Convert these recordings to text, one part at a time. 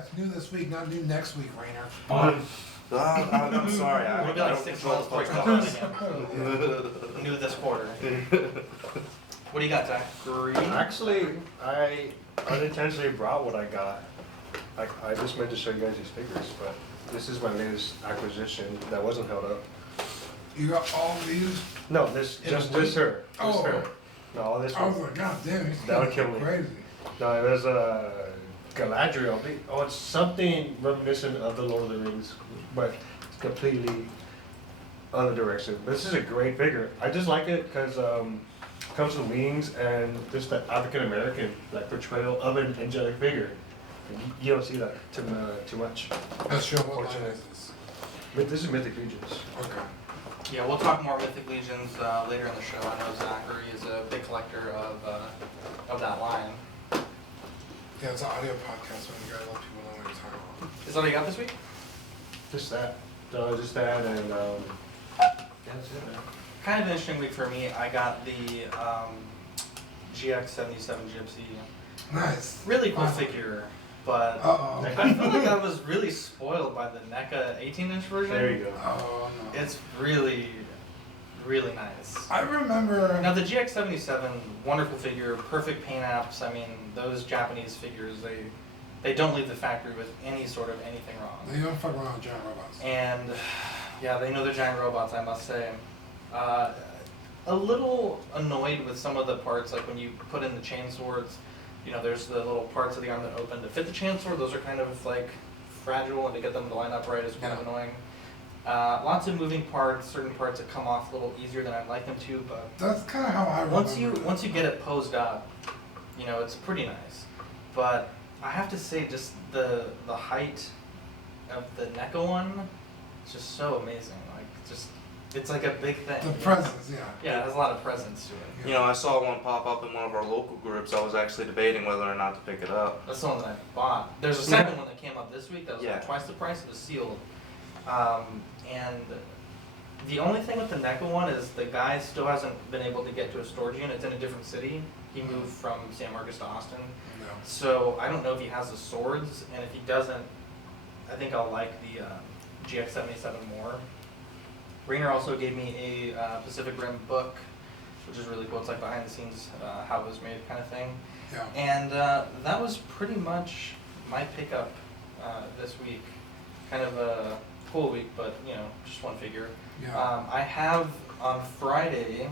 It's new this week, not new next week, Rainer. I'm sorry. It'll be like 6 months before it comes out again. New this quarter. What do you got, Zach? Actually, I unintentionally brought what I got. I just meant to show you guys these figures, but this is my latest acquisition that wasn't held up. You got all these? No, this In just a week? this her. This Oh. her. No, all this I was one. like, God damn, he's That would kill me. crazy. No, it was a Galadriel. Oh, it's something reminiscent of the Lord of the Rings, but it's completely other direction. This is a great figure. I just like it because it comes with wings and just that African American like portrayal of an angelic figure. You don't see that too much. Let's show what line Fortunate. is this. But this is Mythic Legions. Okay. Yeah, we'll talk more Mythic Legions later in the show. I know Zachary is a big collector of that line. Yeah, it's an audio podcast, so you gotta let people know what you're talking about. Is that all you got this week? Just that. Just that and yeah, that's it, man. Kind of an interesting week for me. I got the GX77 Gypsy. Nice. Really cool Wow. figure, but Uh-oh. I feel like I was really spoiled by the NECA 18-inch version. There you go. Oh, no. It's really, really nice. I remember... Now the GX77, wonderful figure, perfect paint apps. I mean, those Japanese figures, they don't leave the factory with any sort of anything wrong. They don't fuck around with giant robots. And yeah, they know they're giant robots, I must say. A little annoyed with some of the parts, like when you put in the chain swords, you know, there's the little parts of the arm that open to fit the chain sword. Those are kind of like fragile, and to get them to line up right is kind of annoying. Lots of moving parts, certain parts that come off a little easier than I'd like them to, but That's kind of how I remember once you get it posed up, you know, it's pretty nice. But I have to say, just the height of the NECA one is just so amazing. Like, just it's like a big thing. The presence, yeah. Yeah, it has a lot of presence to it. You know, I saw one pop up in one of our local groups. I was actually debating whether or not to pick it up. That's the one that I bought. There's a second one that came up this week that was Yeah. like twice the price. It was sealed. And the only thing with the NECA one is the guy still hasn't been able to get to a storage unit. It's in a different city. He moved from San Marcos to Austin. No. So I don't know if he has the swords, and if he doesn't, I think I'll like the GX77 more. Rainer also gave me a Pacific Rim book, which is really cool. It's like behind the scenes, how it was made kind of thing. Yeah. And that was pretty much my pickup this week. Kind of a cool week, but you know, just one figure. Yeah. I have on Friday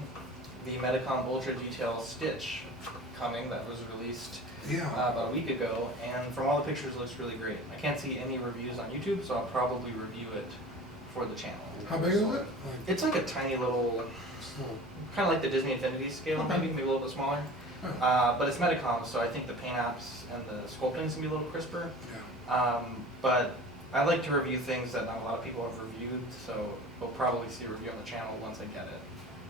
the Medicom Ultra Detail Stitch coming that was released Yeah. about a week ago, and from all the pictures it looks really great. I can't see any reviews on YouTube, so I'll probably review it for the channel. How big is it? Like, It's like a tiny little, still- kind of like the Disney Infinity scale, Okay. maybe a little bit smaller. oh, But it's Medicom, so I think the paint apps and the sculpting's gonna be a little crisper. yeah. But I like to review things that not a lot of people have reviewed, so we'll probably see a review on the channel once I get it.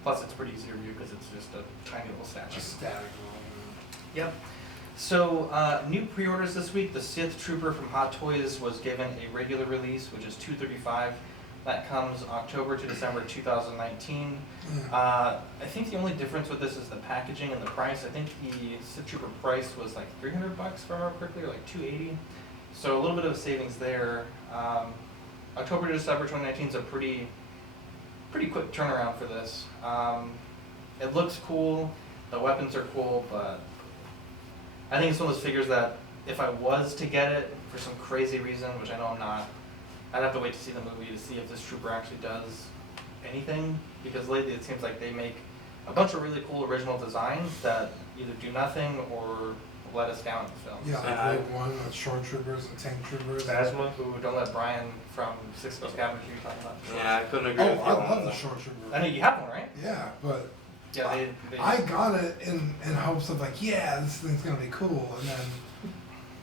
Plus, it's pretty easy to review because it's just a tiny little statue. Just static. Yep. So, new pre-orders this week. The Sith Trooper from Hot Toys was given a regular release, which is $235. That comes October to December 2019. Yeah. I think the only difference with this is the packaging and the price. I think the Sith Trooper price was like $300 if I remember correctly, or like $280. So a little bit of savings there. October to December 2019 is a pretty quick turnaround for this. It looks cool, the weapons are cool, but I think it's one of those figures that if I was to get it for some crazy reason, which I know I'm not, I'd have to wait to see the movie to see if this trooper actually does anything, because lately it seems like they make a bunch of really cool original designs that either do nothing or let us down in the film. Yeah, like Rogue One, with short troopers and tank troopers. Phasma. Ooh, don't let Brian from Six Ghost Cabin hear you talking about. Yeah, I couldn't agree Oh, with you I on love the that. short trooper. I know you have one, right? Yeah, but Yeah, they I got it in hopes of like, yeah, this thing's gonna be cool, and then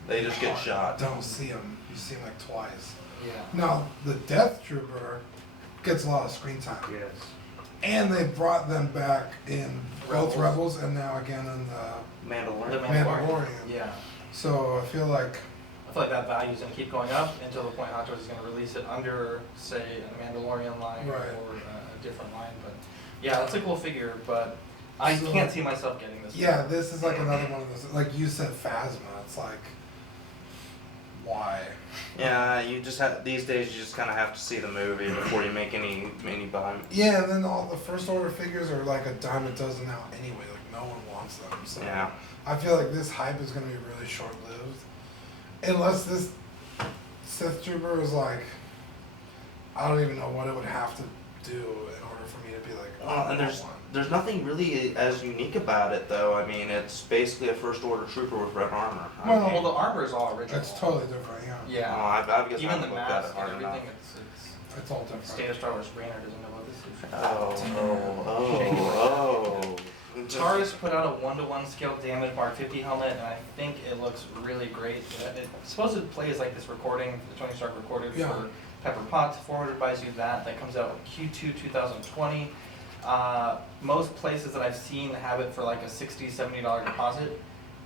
They just get shot. don't see them. You see them like twice. yeah. Now the Death Trooper gets a lot of screen time, Yes. and they brought them back in both Rebels. Rebels and now again in the. The Mandalorian. Mandalorian. Yeah. So I feel like I feel like that value's gonna keep going up until the point Hot Toys is gonna release it under, say, a Mandalorian line Right. or a different line. But yeah, that's a cool figure, but I So- can't see myself getting this. yeah, this is like another one of those. Like you said, Phasma. It's like why. Yeah, you just have these days. You just kind of have to see the movie before you make any buy. Yeah, and then all the first order figures are like a dime a dozen now anyway. Like no one wants them. So Yeah. I feel like this hype is gonna be really short lived, unless this Sith Trooper is like, I don't even know what it would have to do in order for me to be like, oh, I And want one. there's nothing really as unique about it though. I mean, it's basically a first order trooper with red armor. I Well, mean, Well, the armor is all original. It's totally different. Yeah, Yeah. I guess I Even the haven't looked at mask it hard and enough. everything, it's it's all different. State of Star Wars Rainer doesn't know what this is. Oh. Taurus put out a 1-to-1 scale damage Mark 50 helmet, and I think it looks really great. It's supposed to play as like this recording, the Tony Stark recorded Yeah. for Pepper Potts. 400 buys you that. That comes out Q2 2020. Most places that I've seen have it for like a $60, $70 deposit.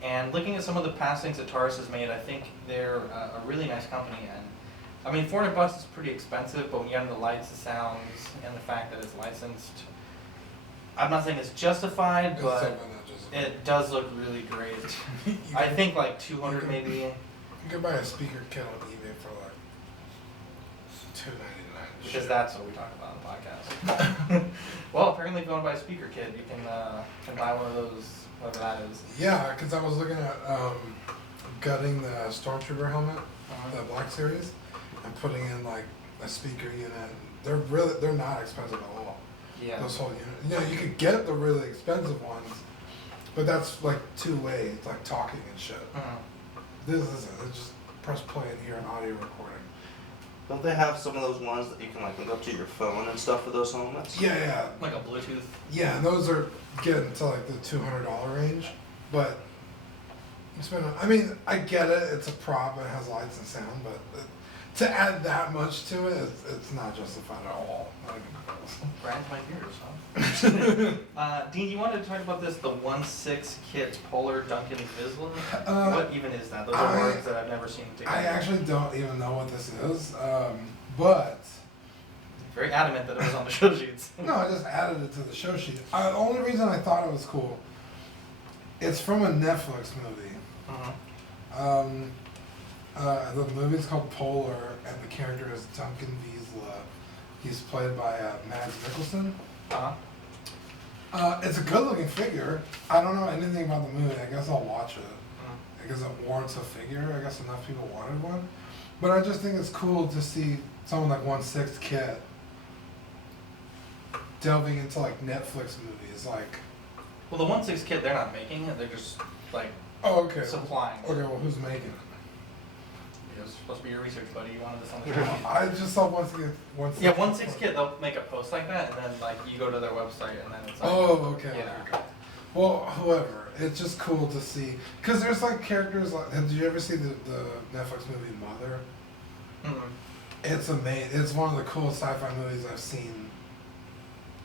And looking at some of the passings that Taurus has made, I think they're a really nice company. And I mean, $400 is pretty expensive, but when you add in the lights, the sounds, and the fact that it's licensed, I'm not saying it's justified, It's but something that just it does look really great. you I can- think like 200 maybe. you can buy a speaker kit on eBay for like $2.99. Because that's what we talk about on the podcast. Well, apparently if you want to buy a speaker kit, you can buy one of those, whatever that is. Yeah, because I was looking at gutting the Stormtrooper helmet, the Black Series, and putting in like a speaker unit. They're not expensive at all. Yeah. Those whole unit. You know, you could get the really expensive ones, but that's like two-way. It's like talking and shit. This isn't. It's just press play and hear an audio recording. Don't they have some of those ones that you can like hook up to your phone and stuff for those helmets? Yeah, yeah. Like a Bluetooth. Yeah, and those are getting to like the $200 range, but you spend. I mean, I get it. It's a prop. It has lights and sound, but to add that much to it, it's not justified at all. Not even close. Grinds my gears, huh? Dean, you wanted to talk about this, the 1/6 kit Polar Duncan Vizsla? What even is that? Those are words that I've never seen together. I actually don't even know what this is, but Very adamant that it was on the show sheets. no, I just added it to the show sheet. The only reason I thought it was cool, it's from a Netflix movie. The movie's called Polar, and the character is Duncan Vizsla. He's played by Mads Mikkelsen. It's a good-looking figure. I don't know anything about the movie. I guess I'll watch it. Because it warrants a figure. I guess enough people wanted one. But I just think it's cool to see someone like 1/6 Kit delving into like Netflix movies. Like, Well, the 1/6 kit, they're not making it, they're just like oh, okay. supplying. Okay, well, who's making it? It was supposed to be your research buddy, you wanted this on the show. I just saw 1/6. Yeah, 1/6 kit, they'll make a post like that, and then like you go to their website, and then it's like, Oh, okay. Yeah. Okay. Well, whoever. It's just cool to see. Because there's like characters like. Did you ever see the Netflix movie Mother? Mhm. It's amazing. It's one of the coolest sci-fi movies I've seen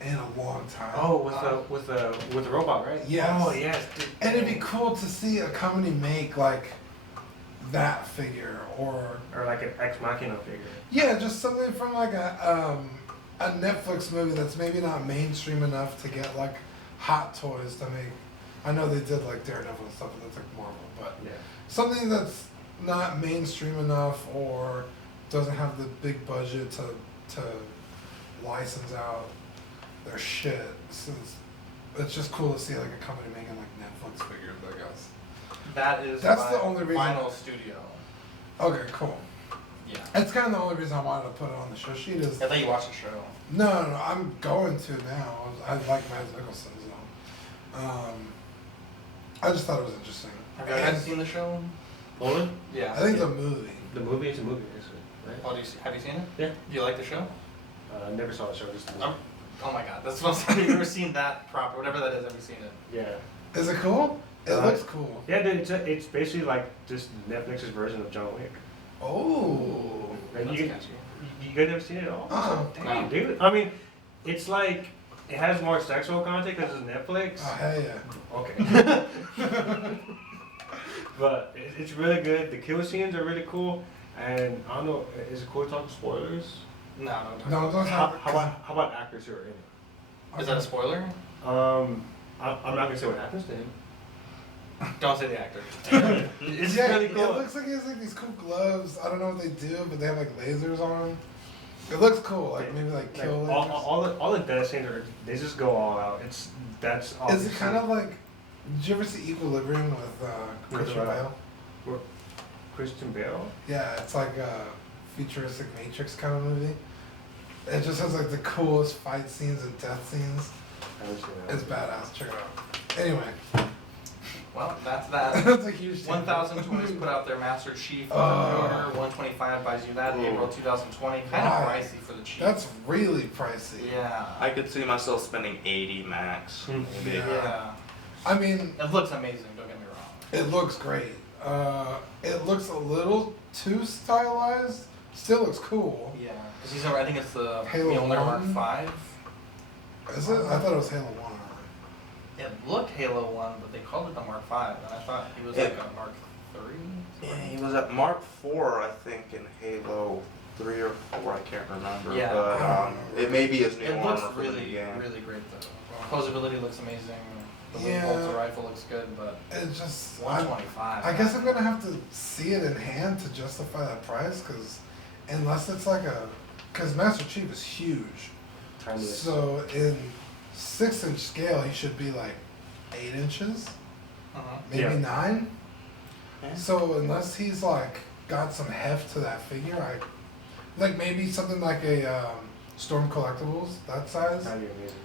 in a long time. Oh, with the robot, right? Yes. Oh, yes. Dude. And it'd be cool to see a company make like that figure or Or like an Ex Machina figure. yeah, just something from like a Netflix movie that's maybe not mainstream enough to get like Hot Toys to make. I know they did like Daredevil and stuff, but that's like Marvel, but Yeah. something that's not mainstream enough or doesn't have the big budget to license out their shit. So it's just cool to see like a company making like Netflix figures, I guess. That is That's my the only reason- final studio. Okay, cool. Yeah. That's kind of the only reason I wanted to put it on the show sheet is I thought you watched the show. no, I'm going to now. I like Mads Mikkelsen, so I just thought it was interesting. Have you guys seen the show? Poland? Yeah. I think it's a movie. The movie is a movie, basically, right? Oh, have you seen it? Yeah. Do you like the show? I never saw the show, just the movie. Oh my god, that's what Have you ever seen that proper, whatever that is, have you seen it? Yeah. Is it cool? It Uh, looks cool. Yeah, dude, it's basically like just Netflix's version of John Wick. Oh. And That's you catchy. guys never seen it at all? Uh-uh. Dang, dude. I mean, it's like, it has more sexual content because it's Netflix. Oh, hell yeah. Okay. But it's really good. The kill scenes are really cool. And I don't know, is it cool to talk spoilers? No, don't No, talk don't How, talk. how about actors who are in it? Is that a spoiler? I'm not gonna say what happens to him. Don't say the actor. It's yeah, really it cool. looks like he has like these cool gloves. I don't know what they do, but they have like lasers on them. It looks cool, like maybe like kill Like, lasers. all the dancing, they just go all out. That's Is obviously. it kind of like? Did you ever see Equilibrium with Christian With, Bale? Christian Bale? Yeah, it's like a futuristic Matrix kind of movie. It just has like the coolest fight scenes and death scenes. I haven't seen that. It's badass. Check it out. Anyway, Well, that's that. that's a huge. 1,000 Toys put out their Master Chief Oh. order. 125 buys you that Ooh. April 2020. Kind of Why? pricey for the Chief. That's really pricey. Yeah. I could see myself spending 80 max. Hmm. Maybe. Yeah. I mean, It looks amazing. Don't get me wrong. it looks great. It looks a little too stylized. Still looks cool. Yeah. Because he's over. I think it's the Halo Mjolnir Mark 1? 5. Is it? I thought it was Halo 1. It looked Halo 1, but they called it the Mark 5, and I thought he was like a Mark 3. Yeah, he was at Mark 4, I think, in Halo 3 or 4. I can't remember. Yeah. But it may be his new It armor looks for the really, new game. really great though. Posability looks amazing. The Wing Yeah. Bolter rifle looks good, but It just. 125. I guess I'm gonna have to see it in hand to justify that price, because unless it's like a, because Master Chief is huge, Tiny. so in 6-inch scale he should be like 8 inches, Uh-huh. maybe Yeah. 9. Yeah. So unless he's like got some heft to that figure, like maybe something like a Storm Collectibles that size. That'd be amazing.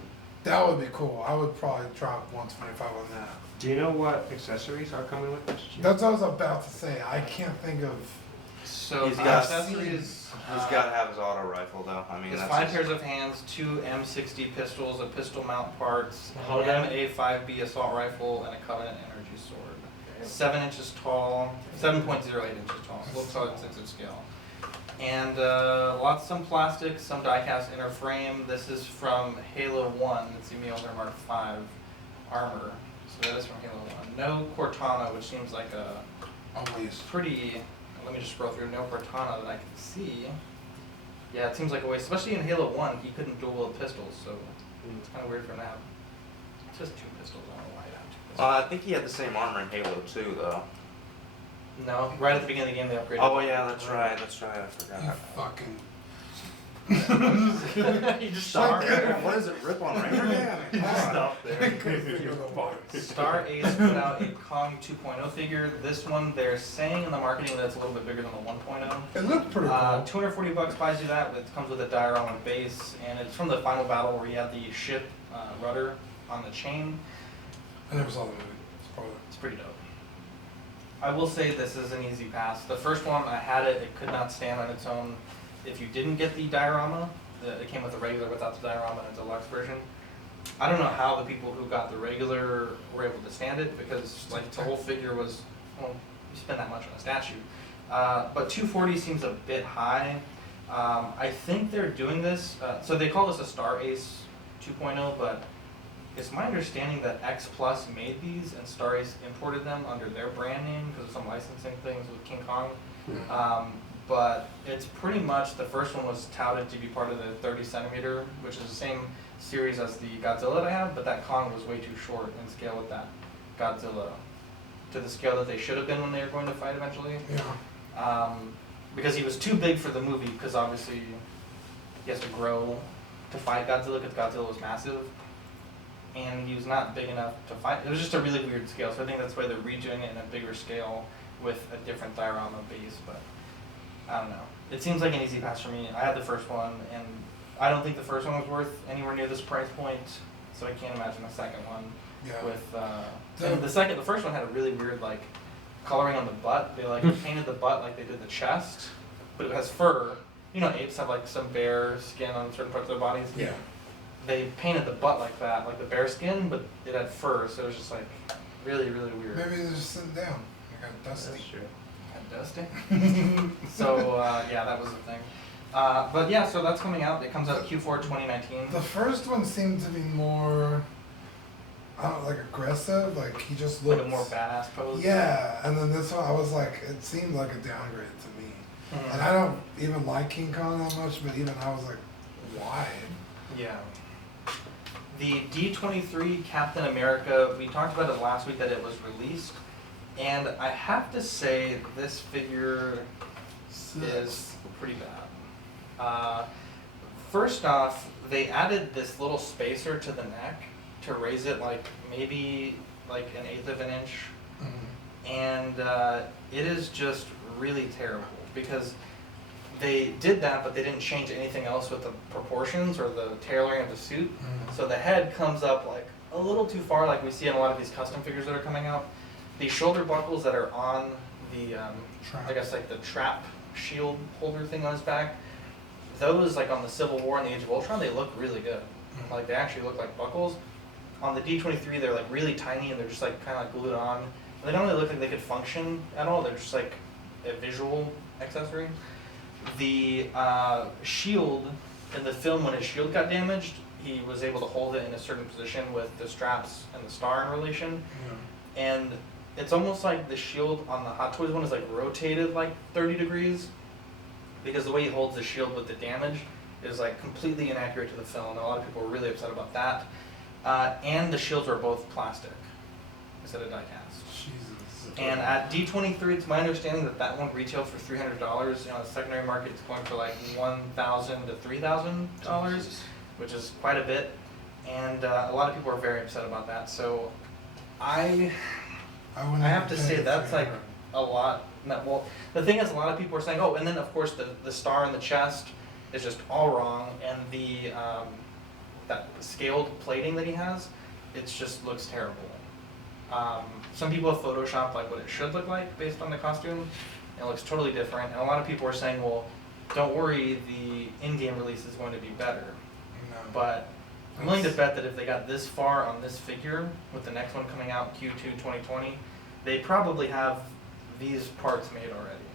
That would be cool. I would probably drop 125 on that. Do you know what accessories are coming with this? That's what I was about to say. I can't think of. So He's the got- accessories. He's got to have his auto rifle, though. I mean, It's that's 5 his- pairs of hands, 2 M60 pistols, a pistol mount parts, Hold an on. MA5B assault rifle, and a Covenant energy sword. 7 inches tall, 7.08 inches tall. Looks like 6-inch scale. And some plastic, some die-cast inner frame. This is from Halo 1. It's the Mjolnir Mark 5 armor. So that is from Halo 1. No Cortana, which seems like a Always. pretty. Let me just scroll through. No Cortana that I can see. Yeah, it seems like a waste. Especially in Halo 1, he couldn't dual wield pistols, so it's kind of weird for him to have just 2 pistols. I don't know why he'd have 2 pistols. I think he had the same armor in Halo 2, though. No, right at the beginning of the game they upgraded. Oh, yeah, that's right. That's right. I You forgot. fucking. You just Star, start. what is it? Rip on Raider? Yeah. Stop there. Star Ace put out a Kong 2.0 figure. This one, they're saying in the marketing that it's a little bit bigger than the 1.0. It looked pretty cool. $240 buys you that. It comes with a diorama base, and it's from the final battle where you have the ship rudder on the chain. I never saw the movie. Spoiler. It's pretty dope. I will say this is an easy pass. The first one, I had it. It could not stand on its own. If you didn't get the diorama, it came with the regular without the diorama and a deluxe version. I don't know how the people who got the regular were able to stand it, because like the whole figure was, well, you spend that much on a statue. But 240 seems a bit high. I think they're doing this, so they call this a Star Ace 2.0, but it's my understanding that X Plus made these and Star Ace imported them under their brand name because of some licensing things with King Kong. But it's pretty much, the first one was touted to be part of the 30 centimeter, which is the same series as the Godzilla that I have, but that Kong was way too short in scale with that Godzilla, to the scale that they should have been when they were going to fight eventually. Yeah. Because he was too big for the movie, because obviously he has to grow to fight Godzilla, because Godzilla was massive. And he was not big enough to fight. It was just a really weird scale, so I think that's why they're redoing it in a bigger scale with a different diorama base, but I don't know. It seems like an easy pass for me. I had the first one, and I don't think the first one was worth anywhere near this price point, so I can't imagine the second one Yeah. with, and the first one had a really weird, like, coloring on the butt. They, like, painted the butt like they did the chest, but it has fur. You know, apes have, like, some bear skin on certain parts of their bodies. Yeah. They painted the butt like that, like the bear skin, but it had fur, so it was just, like, really, really weird. Maybe they're just sitting down. They got dusty. That's true. Kind of dusty. So, yeah, that was the thing. But yeah, so that's coming out. It comes out Q4 2019. The first one seemed to be more, I don't know, like aggressive. Like he just Like looked a more badass pose. Yeah, and then this one, I was like, it seemed like a downgrade to me. Mhm. And I don't even like King Kong that much, but even I was like, why? Yeah. The D23 Captain America, we talked about it last week that it was released, and I have to say this figure is pretty bad. First off, they added this little spacer to the neck to raise it like maybe like 1/8 of an inch, Mhm. and it is just really terrible because they did that, but they didn't change anything else with the proportions or the tailoring of the suit. Mhm. So the head comes up like a little too far, like we see in a lot of these custom figures that are coming out. The shoulder buckles that are on the, Trap. I guess like the trap shield holder thing on his back, those like on the Civil War and the Age of Ultron, they look really good. Mhm. Like they actually look like buckles. On the D23, they're like really tiny and they're just like kind of like glued on. And they don't really look like they could function at all. They're just like a visual accessory. The shield in the film, when his shield got damaged, he was able to hold it in a certain position with the straps and the star in relation. Yeah. And it's almost like the shield on the Hot Toys one is like rotated like 30 degrees, because the way he holds the shield with the damage is like completely inaccurate to the film. And a lot of people were really upset about that. And the shields are both plastic instead of die cast. Jesus. And at D23, it's my understanding that that one retailed for $300. You know, the secondary market is going for like $1,000 to $3,000, which is quite a bit. And a lot of people are very upset about that. So I wouldn't have to even say pay that's like 300. a lot. No, well, the thing is, a lot of people are saying, oh, and then of course the star in the chest is just all wrong, and the that scaled plating that he has, it just looks terrible. Some people have photoshopped like what it should look like based on the costume, and it looks totally different. And a lot of people are saying, well, don't worry, the in-game release is going to be better. No. But I'm willing to bet that if they got this far on this figure, with the next one coming out Q2 2020, they probably have these parts made already.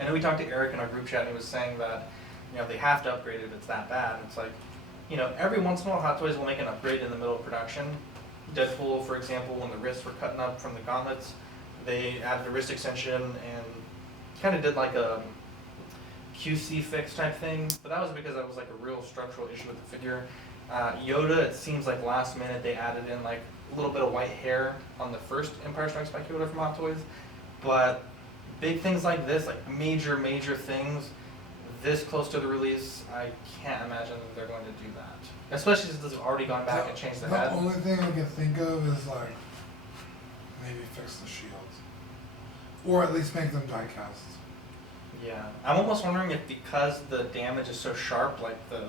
I know we talked to Eric in our group chat, and he was saying that, you know, they have to upgrade it, it's that bad. It's like, you know, every once in a while Hot Toys will make an upgrade in the middle of production. Deadpool, for example, when the wrists were cutting up from the gauntlets, they added a wrist extension and kind of did like a QC fix type thing, but that was because that was like a real structural issue with the figure. Yoda, it seems like last minute they added in like a little bit of white hair on the first Empire Strikes Back Yoda from Hot Toys, but big things like this, like major things, this close to the release, I can't imagine that they're going to do that. Especially since they've already gone back and changed the head. The only thing I can think of is like maybe fix the shields, or at least make them die cast. Yeah, I'm almost wondering if because the damage is so sharp, like the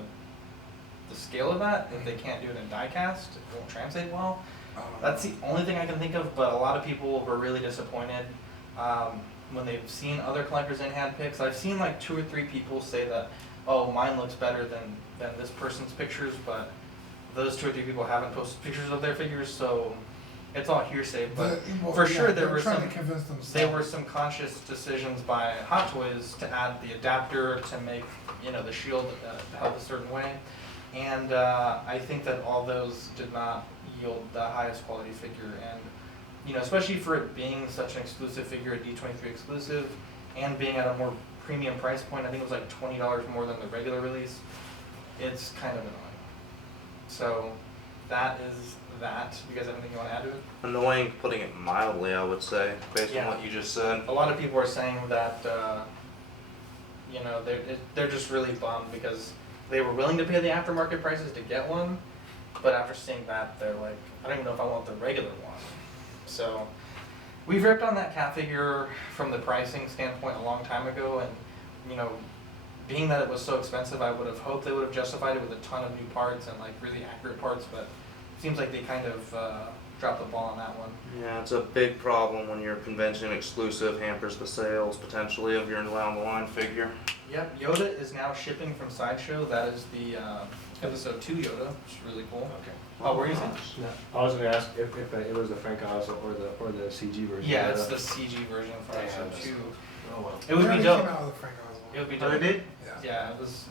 scale of that, if they can't do it in die cast, it won't translate well. I don't That's know. the only thing I can think of, but a lot of people were really disappointed when they've seen other collectors in hand picks. I've seen like 2 or 3 people say that, oh, mine looks better than this person's pictures, but those 2 or 3 people haven't posted pictures of their figures, so it's all hearsay. But Well, for yeah, sure there they're were trying some, to convince themselves. there were some conscious decisions by Hot Toys to add the adapter to make, you know, the shield held a certain way. And I think that all those did not yield the highest quality figure. And, you know, especially for it being such an exclusive figure, a D23 exclusive, and being at a more premium price point, I think it was like $20 more than the regular release, it's kind of annoying. So that is that. You guys have anything you want to add to it? Annoying, putting it mildly, I would say, based Yeah. on what you just said. A lot of people are saying that, you know, they're just really bummed because they were willing to pay the aftermarket prices to get one, but after seeing that, they're like, I don't even know if I want the regular one. So we've ripped on that cat figure from the pricing standpoint a long time ago, and, you know, being that it was so expensive, I would have hoped they would have justified it with a ton of new parts and like really accurate parts, but it seems like they kind of dropped the ball on that one. Yeah, it's a big problem when your convention exclusive hampers the sales potentially of your down the line figure. Yep, Yoda is now shipping from Sideshow. That is the episode 2 Yoda, which is really cool. Okay. Oh, what were you saying? No, I was gonna ask if it was the Frank Oz or the CG version. Yeah, it's the CG version from episode 2. Oh wow. It would They be already dope. Came out with the Frank Oz one. It would be Oh, dope. they did? Yeah. Yeah, it was.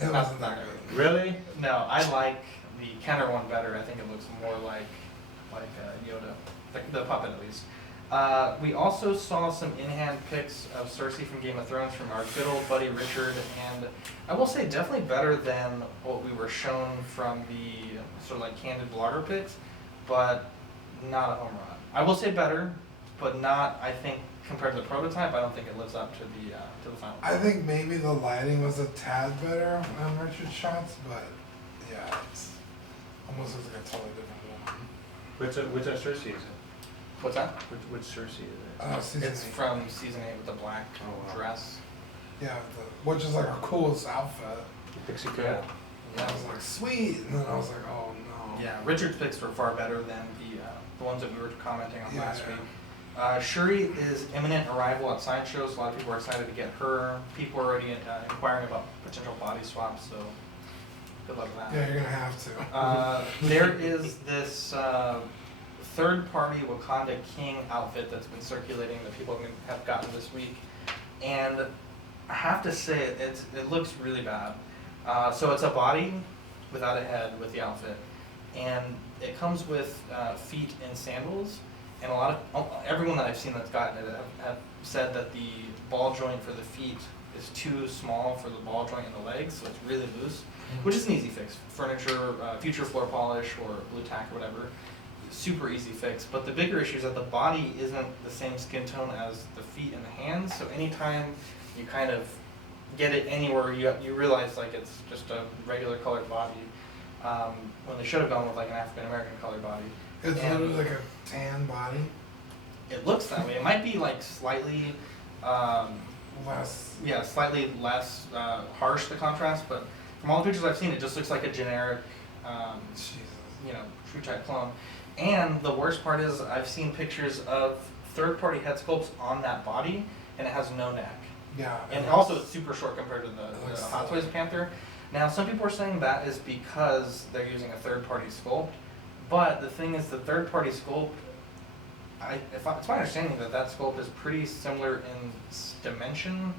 It not wasn't that that great. good. Really? No, I like the Kenner one better. I think it looks more like Yoda, the puppet at least. We also saw some in-hand pics of Cersei from Game of Thrones from our good old buddy Richard, and I will say definitely better than what we were shown from the sort of like candid blogger pics, but not a home run. I will say better, but not, I think, compared to the prototype, I don't think it lives up to the final. I think maybe the lighting was a tad better on Richard's shots, but yeah, it's almost looks like a totally different one. Which Cersei is it? What's that? Which Cersei is it? Season It's 8. from season 8 with the black Oh, wow. dress. Yeah, which is like our coolest outfit. Pixie Yeah. Cut. And I was like, sweet, and then I was like, oh no. Yeah, Richard's picks were far better than the ones that we were commenting on Yeah, last yeah. week. Shuri is imminent arrival at Sideshow, so a lot of people are excited to get her. People are already inquiring about potential body swaps, so good luck with that. Yeah, you're gonna have to. There is this third-party Wakanda King outfit that's been circulating that people have gotten this week, and I have to say it looks really bad. So it's a body without a head with the outfit, and it comes with feet in sandals. And everyone that I've seen that's gotten it have said that the ball joint for the feet is too small for the ball joint in the legs, so it's really loose, which is an easy fix. Furniture, future floor polish, or blue tack or whatever, super easy fix. But the bigger issue is that the body isn't the same skin tone as the feet and the hands, so anytime you kind of get it anywhere, you realize like it's just a regular colored body, when they should have gone with like an African American colored body. It's And literally like a tan body, it looks that way. It might be like slightly, less. yeah, slightly less harsh, the contrast, but from all the pictures I've seen, it just looks like a generic, Jesus. true type clone. And the worst part is I've seen pictures of third-party head sculpts on that body, and it has no neck. Yeah. And also it's super short compared to the looks Hot silly. Toys Panther. Now, some people are saying that is because they're using a third-party sculpt, but the thing is, the third-party sculpt, it's my understanding that sculpt is pretty similar in dimension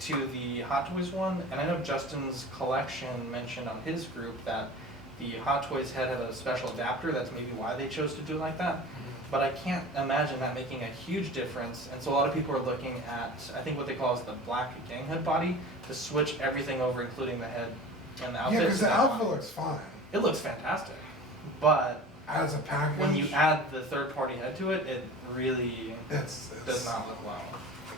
to the Hot Toys one, and I know Justin's collection mentioned on his group that the Hot Toys head had a special adapter, that's maybe why they chose to do it like that. But I can't imagine that making a huge difference, and so a lot of people are looking at, I think what they call is the black gang hood body, to switch everything over, including the head and the outfit. Yeah, because to the that outfit body. looks fine. It looks fantastic, but As a package, when you add the third-party head to it, it really it's does not look well.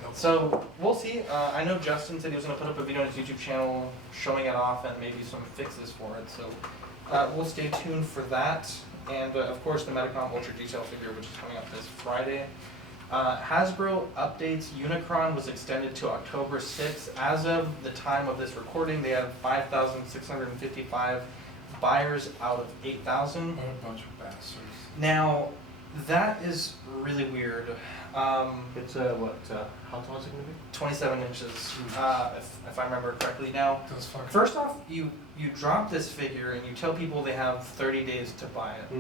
Nope. So we'll see. I know Justin said he was going to put up a video on his YouTube channel showing it off and maybe some fixes for it. So we'll stay tuned for that. And of course, the Metacom Ultra Detail figure, which is coming up this Friday. Hasbro updates. Unicron was extended to October 6th. As of the time of this recording, they have 5,655 buyers out of 8,000. What a bunch of bastards. Now, that is really weird. It's how tall is it gonna be? 27 inches, if I remember correctly. Now, Those fucking. first off, you drop this figure and you tell people they have 30 days to buy it.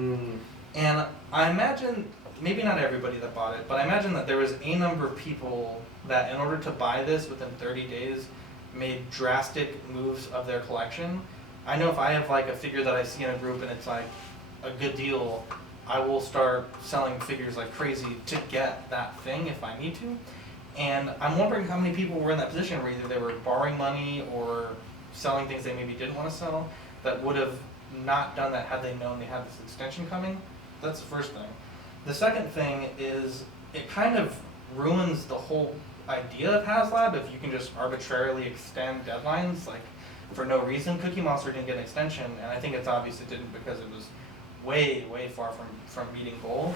And I imagine, maybe not everybody that bought it, but I imagine that there was a number of people that in order to buy this within 30 days made drastic moves of their collection. I know if I have like a figure that I see in a group and it's like a good deal, I will start selling figures like crazy to get that thing if I need to. And I'm wondering how many people were in that position where either they were borrowing money or selling things they maybe didn't want to sell that would have not done that had they known they had this extension coming. That's the first thing. The second thing is it kind of ruins the whole idea of HasLab if you can just arbitrarily extend deadlines like for no reason. Cookie Monster didn't get an extension, and I think it's obvious it didn't because it was way far from meeting goal.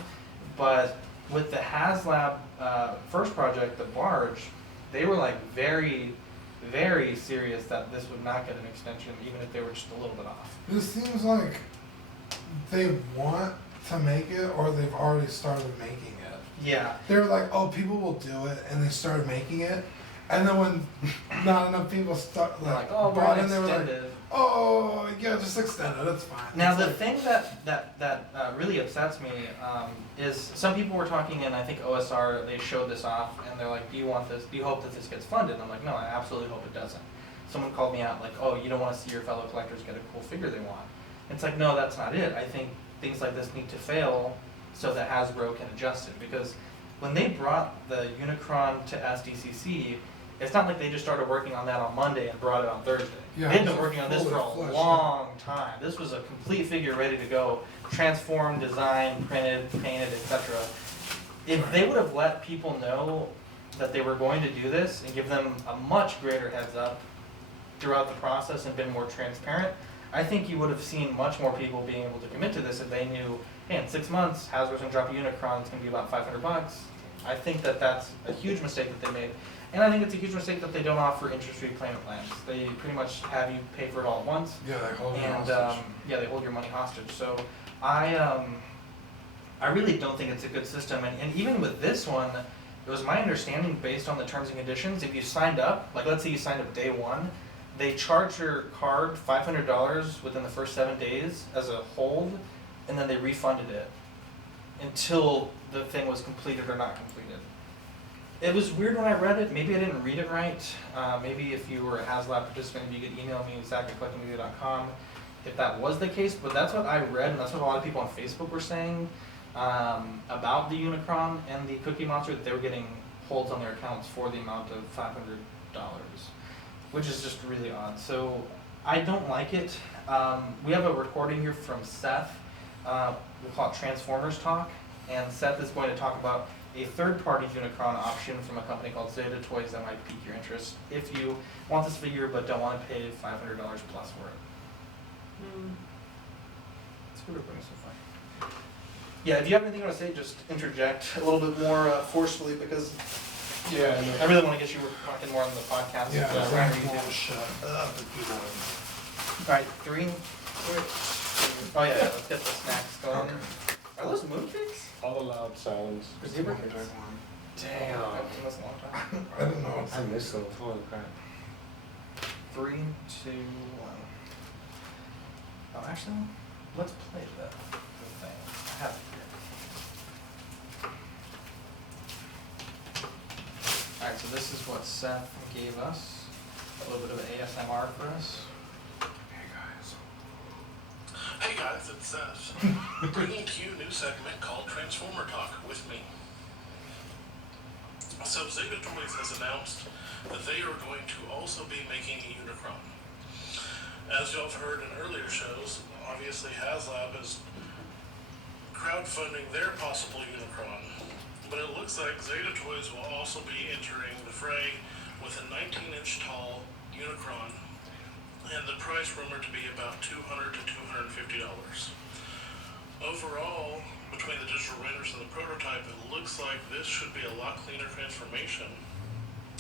But with the HasLab first project, the Barge, they were like very serious that this would not get an extension even if they were just a little bit off. This seems like they want to make it, or they've already started making it. Yeah. They're like, oh, people will do it, and they started making it, and then when not enough people start They're like, oh, we're bought gonna in, they were extend like, it. oh, yeah, just extend it, it's fine. Now It's the like- thing that really upsets me is some people were talking, and I think OSR, they showed this off and they're like, do you want this, do you hope that this gets funded? And I'm like, no, I absolutely hope it doesn't. Someone called me out like, oh, you don't want to see your fellow collectors get a cool figure they want. It's like, no, that's not it. I think things like this need to fail so that Hasbro can adjust it, because when they brought the Unicron to SDCC, it's not like they just started working on that on Monday and brought it on Thursday. Yeah, They've it's been working on this for fully a fleshed long time. This was a complete figure ready to go, transformed, designed, printed, painted, etc. If they would have let people know that they were going to do this and give them a much greater heads up throughout the process and been more transparent, I think you would have seen much more people being able to commit to this if they knew, hey, in 6 months, Hasbro's gonna drop a Unicron, it's gonna be about $500. I think that that's a huge mistake that they made. And I think it's a huge mistake that they don't offer interest-free payment plans. They pretty much have you pay for it all at once. Yeah, they hold you And, hostage. yeah, they hold your money hostage. So I really don't think it's a good system. And even with this one, it was my understanding based on the terms and conditions, if you signed up, like let's say you signed up day one, they charge your card $500 within the first 7 days as a hold, and then they refunded it until the thing was completed or not completed. It was weird when I read it. Maybe I didn't read it right. Maybe if you were a HasLab participant, you could email me, zach@collectingmedia.com, if that was the case. But that's what I read, and that's what a lot of people on Facebook were saying about the Unicron and the Cookie Monster, that they were getting holds on their accounts for the amount of $500, which is just really odd. So I don't like it. We have a recording here from Seth. We call it Transformers Talk, and Seth is going to talk about a third-party Unicron option from a company called Zeta Toys that might pique your interest if you want this figure but don't want to pay $500 plus for it. That's what we're putting so far. Yeah, if you have anything you want to say, just interject a little bit more forcefully, because Yeah, I really want to get you talking more on the podcast. Yeah, Ryan, Frank you won't do. shut up if you want. Alright, 3. Oh yeah, let's get the snacks going. Are those mooncakes? All loud sounds. Or zebra cakes? Damn. I've seen this in a long time. I don't know. I miss those. Holy crap. 3, 2, 1. Oh, actually, let's play the thing. I have it here. Alright, so this is what Seth gave us. A little bit of ASMR for us. Hey guys. Hey guys, it's Seth. Bringing to you a new segment called Transformer Talk with me. So Zeta Toys has announced that they are going to also be making a Unicron. As y'all have heard in earlier shows, obviously HasLab is crowdfunding their possible Unicron. But it looks like Zeta Toys will also be entering the fray with a 19-inch tall Unicron, and the price rumored to be about $200 to $250. Overall, between the digital renders and the prototype, it looks like this should be a lot cleaner transformation,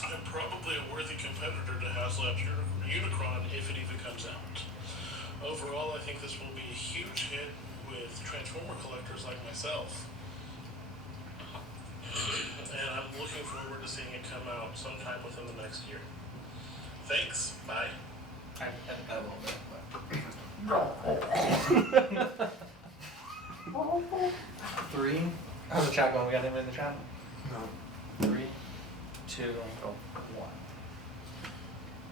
and probably a worthy competitor to HasLab's Unicron if it even comes out. Overall, I think this will be a huge hit with Transformer collectors like myself. And I'm looking forward to seeing it come out sometime within the next year. Thanks. Bye. I edited that a little bit, but. 3. How's the chat going? We got anyone in the chat? No. 3, 2, 1.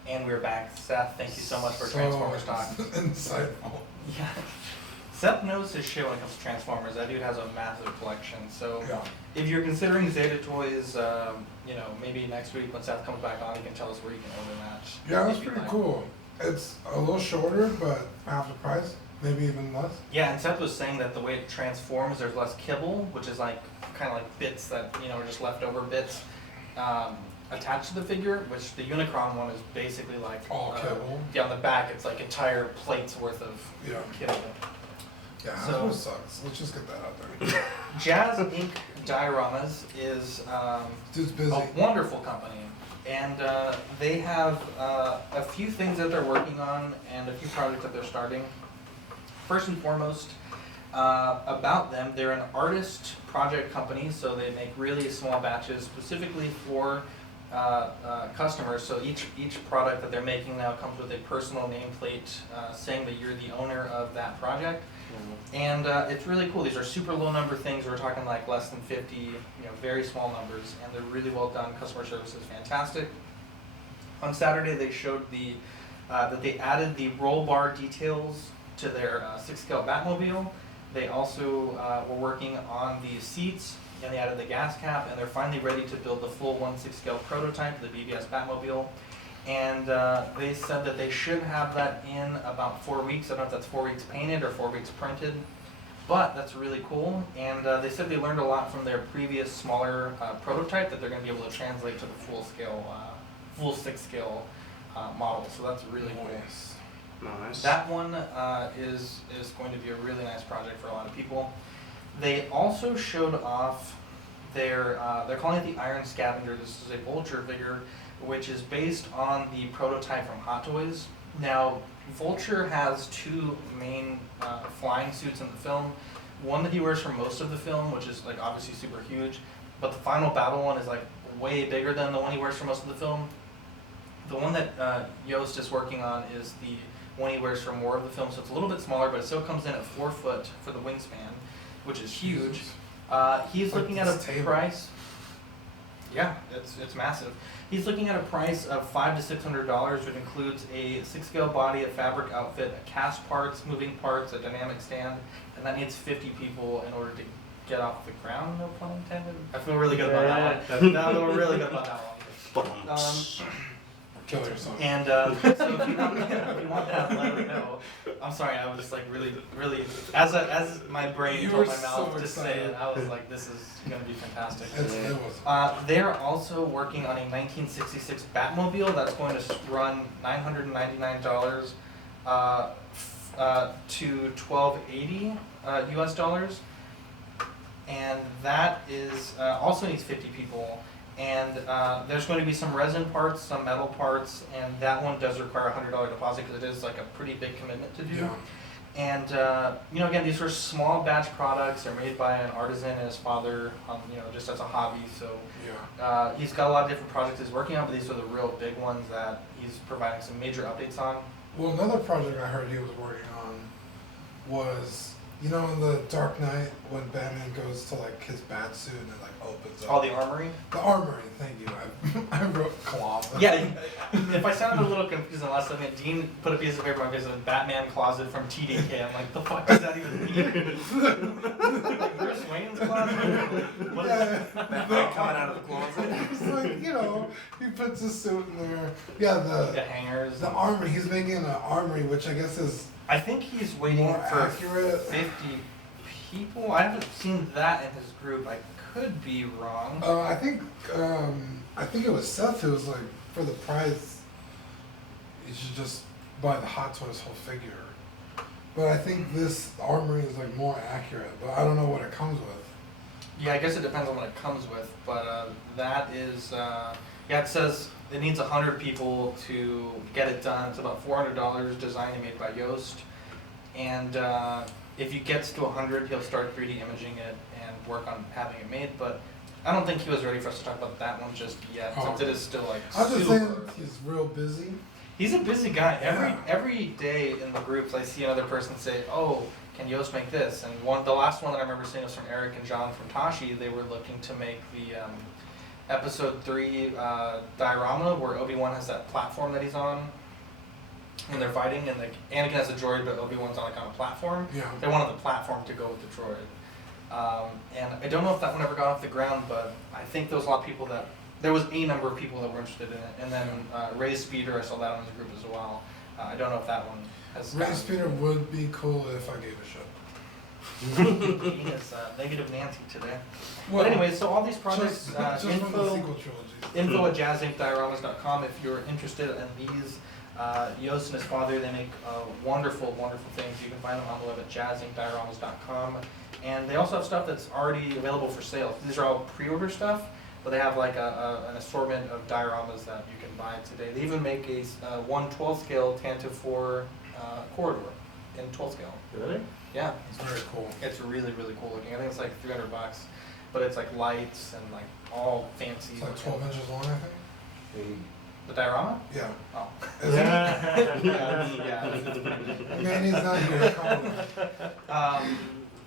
And we're back. Seth, thank you so much for Transformers Talk. Insightful. Yeah. Seth knows his shit when it comes to Transformers. That dude has a massive collection. So Yeah. if you're considering Zeta Toys, maybe next week when Seth comes back on, he can tell us where you can order that. Yeah, that's If you'd pretty like. cool. It's a little shorter, but half the price, maybe even less. Yeah, and Seth was saying that the way it transforms, there's less kibble, which is like kind of like bits that are just leftover bits attached to the figure. Which the Unicron one is basically like All kibble. Yeah, on the back it's like entire plates worth of Yeah. kibble. Yeah, So- Hasbro sucks. Let's just get that out there. Jazz Inc. Dioramas is Dude's busy. a wonderful company, and they have a few things that they're working on and a few projects that they're starting. First and foremost, about them, they're an artist project company, so they make really small batches specifically for customers. So each product that they're making now comes with a personal nameplate saying that you're the owner of that project. And it's really cool. These are super low number things. We're talking like less than 50, very small numbers, and they're really well done. Customer service is fantastic. On Saturday, they showed that they added the roll bar details to their 6-scale Batmobile. They also were working on the seats and they added the gas cap, and they're finally ready to build the full 1/6 scale prototype of the BVS Batmobile. And they said that they should have that in about 4 weeks. I don't know if that's 4 weeks painted or 4 weeks printed, but that's really cool. And they said they learned a lot from their previous smaller prototype that they're going to be able to translate to the full scale, full 6 scale model. So that's really cool. Nice. Nice. That one is going to be a really nice project for a lot of people. They also showed off their, they're calling it the Iron Scavenger. This is a Vulture figure, which is based on the prototype from Hot Toys. Now, Vulture has 2 main flying suits in the film. One that he wears for most of the film, which is like obviously super huge, but the final battle one is like way bigger than the one he wears for most of the film. The one that Yost is working on is the one he wears for more of the film, so it's a little bit smaller, but it still comes in at 4 foot for the wingspan, which is huge. He's Like looking at this a table. price. Yeah, it's massive. He's looking at a price of $500 to $600, which includes a 6 scale body, a fabric outfit, a cast parts, moving parts, a dynamic stand, and that needs 50 people in order to get off the ground. No pun intended. I feel really good about that one. I feel really good about that one. Kill yourself. And so if you want that, let me know. I'm sorry, I was just like really, as my brain You told were my mouth so to say excited. it, I was like, this is gonna be fantastic. It was. They're also working on a 1966 Batmobile that's going to run $999 to $1,280 US dollars, and that is also needs 50 people. And there's going to be some resin parts, some metal parts, and that one does require a $100 deposit because it is like a pretty big commitment to do. Yeah. And you know, again, these are small batch products. They're made by an artisan and his father, you know, just as a hobby. So Yeah. he's got a lot of different projects he's working on, but these are the real big ones that he's providing some major updates on. Well, another project I heard he was working on was, you know, in the Dark Knight when Batman goes to like his bat suit and it like opens up. Oh, the armory. The armory. Thank you. I wrote closet. Yeah, if I sounded a little confused in the last second, Dean put a piece of paper on my face of Batman closet from TDK. I'm like, the fuck does that even mean? Like Bruce Wayne's closet? What is that? Batman coming out of the closet. It's like, you know, he puts his suit in there. Yeah, The hangers. the armory. He's making an armory, which I guess is I think he's waiting more for accurate. 50 people. I haven't seen that in his group. I could be wrong. I think it was Seth who was like, for the price, you should just buy the Hot Toys whole figure. But I think this armory is like more accurate, but I don't know what it comes with. Yeah, I guess it depends on what it comes with, but that is, yeah, it says it needs 100 people to get it done. It's about $400, designed and made by Yost. And if he gets to 100, he'll start 3D imaging it and work on having it made. But I don't think he was ready for us to talk about that one just yet, Oh. since it is still like I'm just super. saying he's real busy. He's a busy guy. Yeah. Every day in the groups, I see another person say, "Oh, can Yost make this?" And the last one that I remember seeing was from Eric and John from Tashi. They were looking to make the Episode 3 diorama where Obi-Wan has that platform that he's on, and they're fighting, and like Anakin has a droid, but Obi-Wan's on a platform. Yeah. They wanted the platform to go with the droid. And I don't know if that one ever got off the ground, but I think there was a lot of people that. There was a number of people that were interested in it, and then Ray Speeder, I saw that on his group as well. I don't know if that one has. Ray Speeder would be cool if I gave a shit. He is negative Nancy today. Well, But anyway, so all these projects, just from the info sequel trilogies. info@jazzinkdioramas.com if you're interested in these. Yost and his father, they make wonderful, wonderful things. You can find them on the web at jazzinkdioramas.com. And they also have stuff that's already available for sale. These are all pre-order stuff, but they have like an assortment of dioramas that you can buy today. They even make a 1/12 scale Tantive 4 corridor in 12 scale. Really? Yeah, It's very cool. it's really, really cool looking. I think it's like $300, but it's like lights and like all fancy. It's like 12 inches long, I think. The diorama? Yeah. Oh. Is it? Yeah. Man, he's not here. Come on.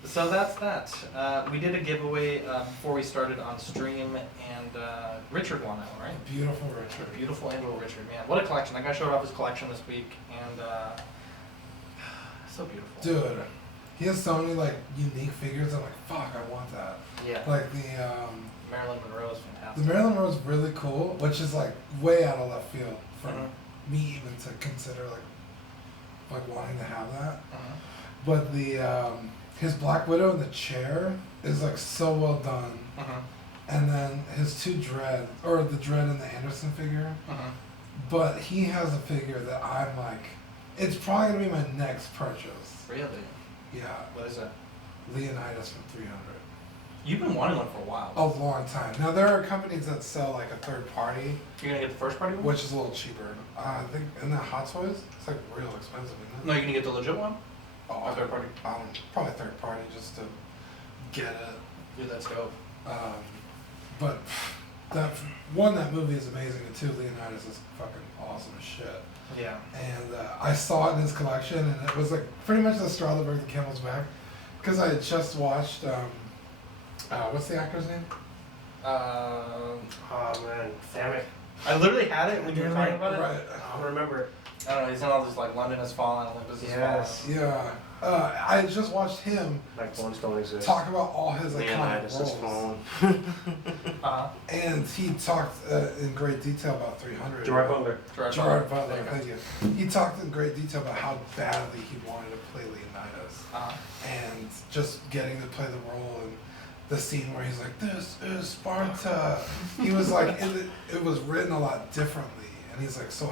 So that's that. We did a giveaway before we started on stream, and Richard won that one, right? Beautiful Richard. Beautiful Anglo Richard, man. What a collection. That guy showed off his collection this week, and so beautiful. Dude, He has so many like unique figures. I'm like, fuck, I want that. Yeah. Like the Marilyn Monroe is fantastic. Marilyn Monroe is really cool, which is like way out of left field for Mhm. me even to consider like wanting to have that. Mhm. But the his Black Widow in the chair is like so well done. Mhm. And then his two Dread, or the Dread and the Anderson figure. Mhm. But he has a figure that I'm like, it's probably gonna be my next purchase. Really? Yeah, What is it? Leonidas from 300. You've been wanting one for a while. A long time. Now there are companies that sell like a third party, You're gonna get the first party one? which is a little cheaper. I think isn't that Hot Toys? It's like real expensive, isn't No, it? you're gonna get the legit one? Oh, third party. Probably third party just to get it. Dude, that's dope. But that that movie is amazing, and two, Leonidas is fucking awesome as shit. Yeah. And I saw it in his collection, and it was like pretty much the straw that broke the camel's back, because I had just watched what's the actor's name? Oh man, damn it. I literally had it when you were talking about it. Right. I don't remember it. I don't know, he's in all this like London has fallen, Olympus has Yes. fallen. Yeah. I had just watched him Like Bones don't exist. talk about all his iconic Leonidas is roles, fallen. Uh-huh. and he talked in great detail about 300. Gerard Butler. Gerard There Butler, you go. thank you. He talked in great detail about how badly he wanted to play Leonidas, Uh-huh. and just getting to play the role, and the scene where he's like, "This is Sparta." He was like, it was written a lot differently, and he's like, so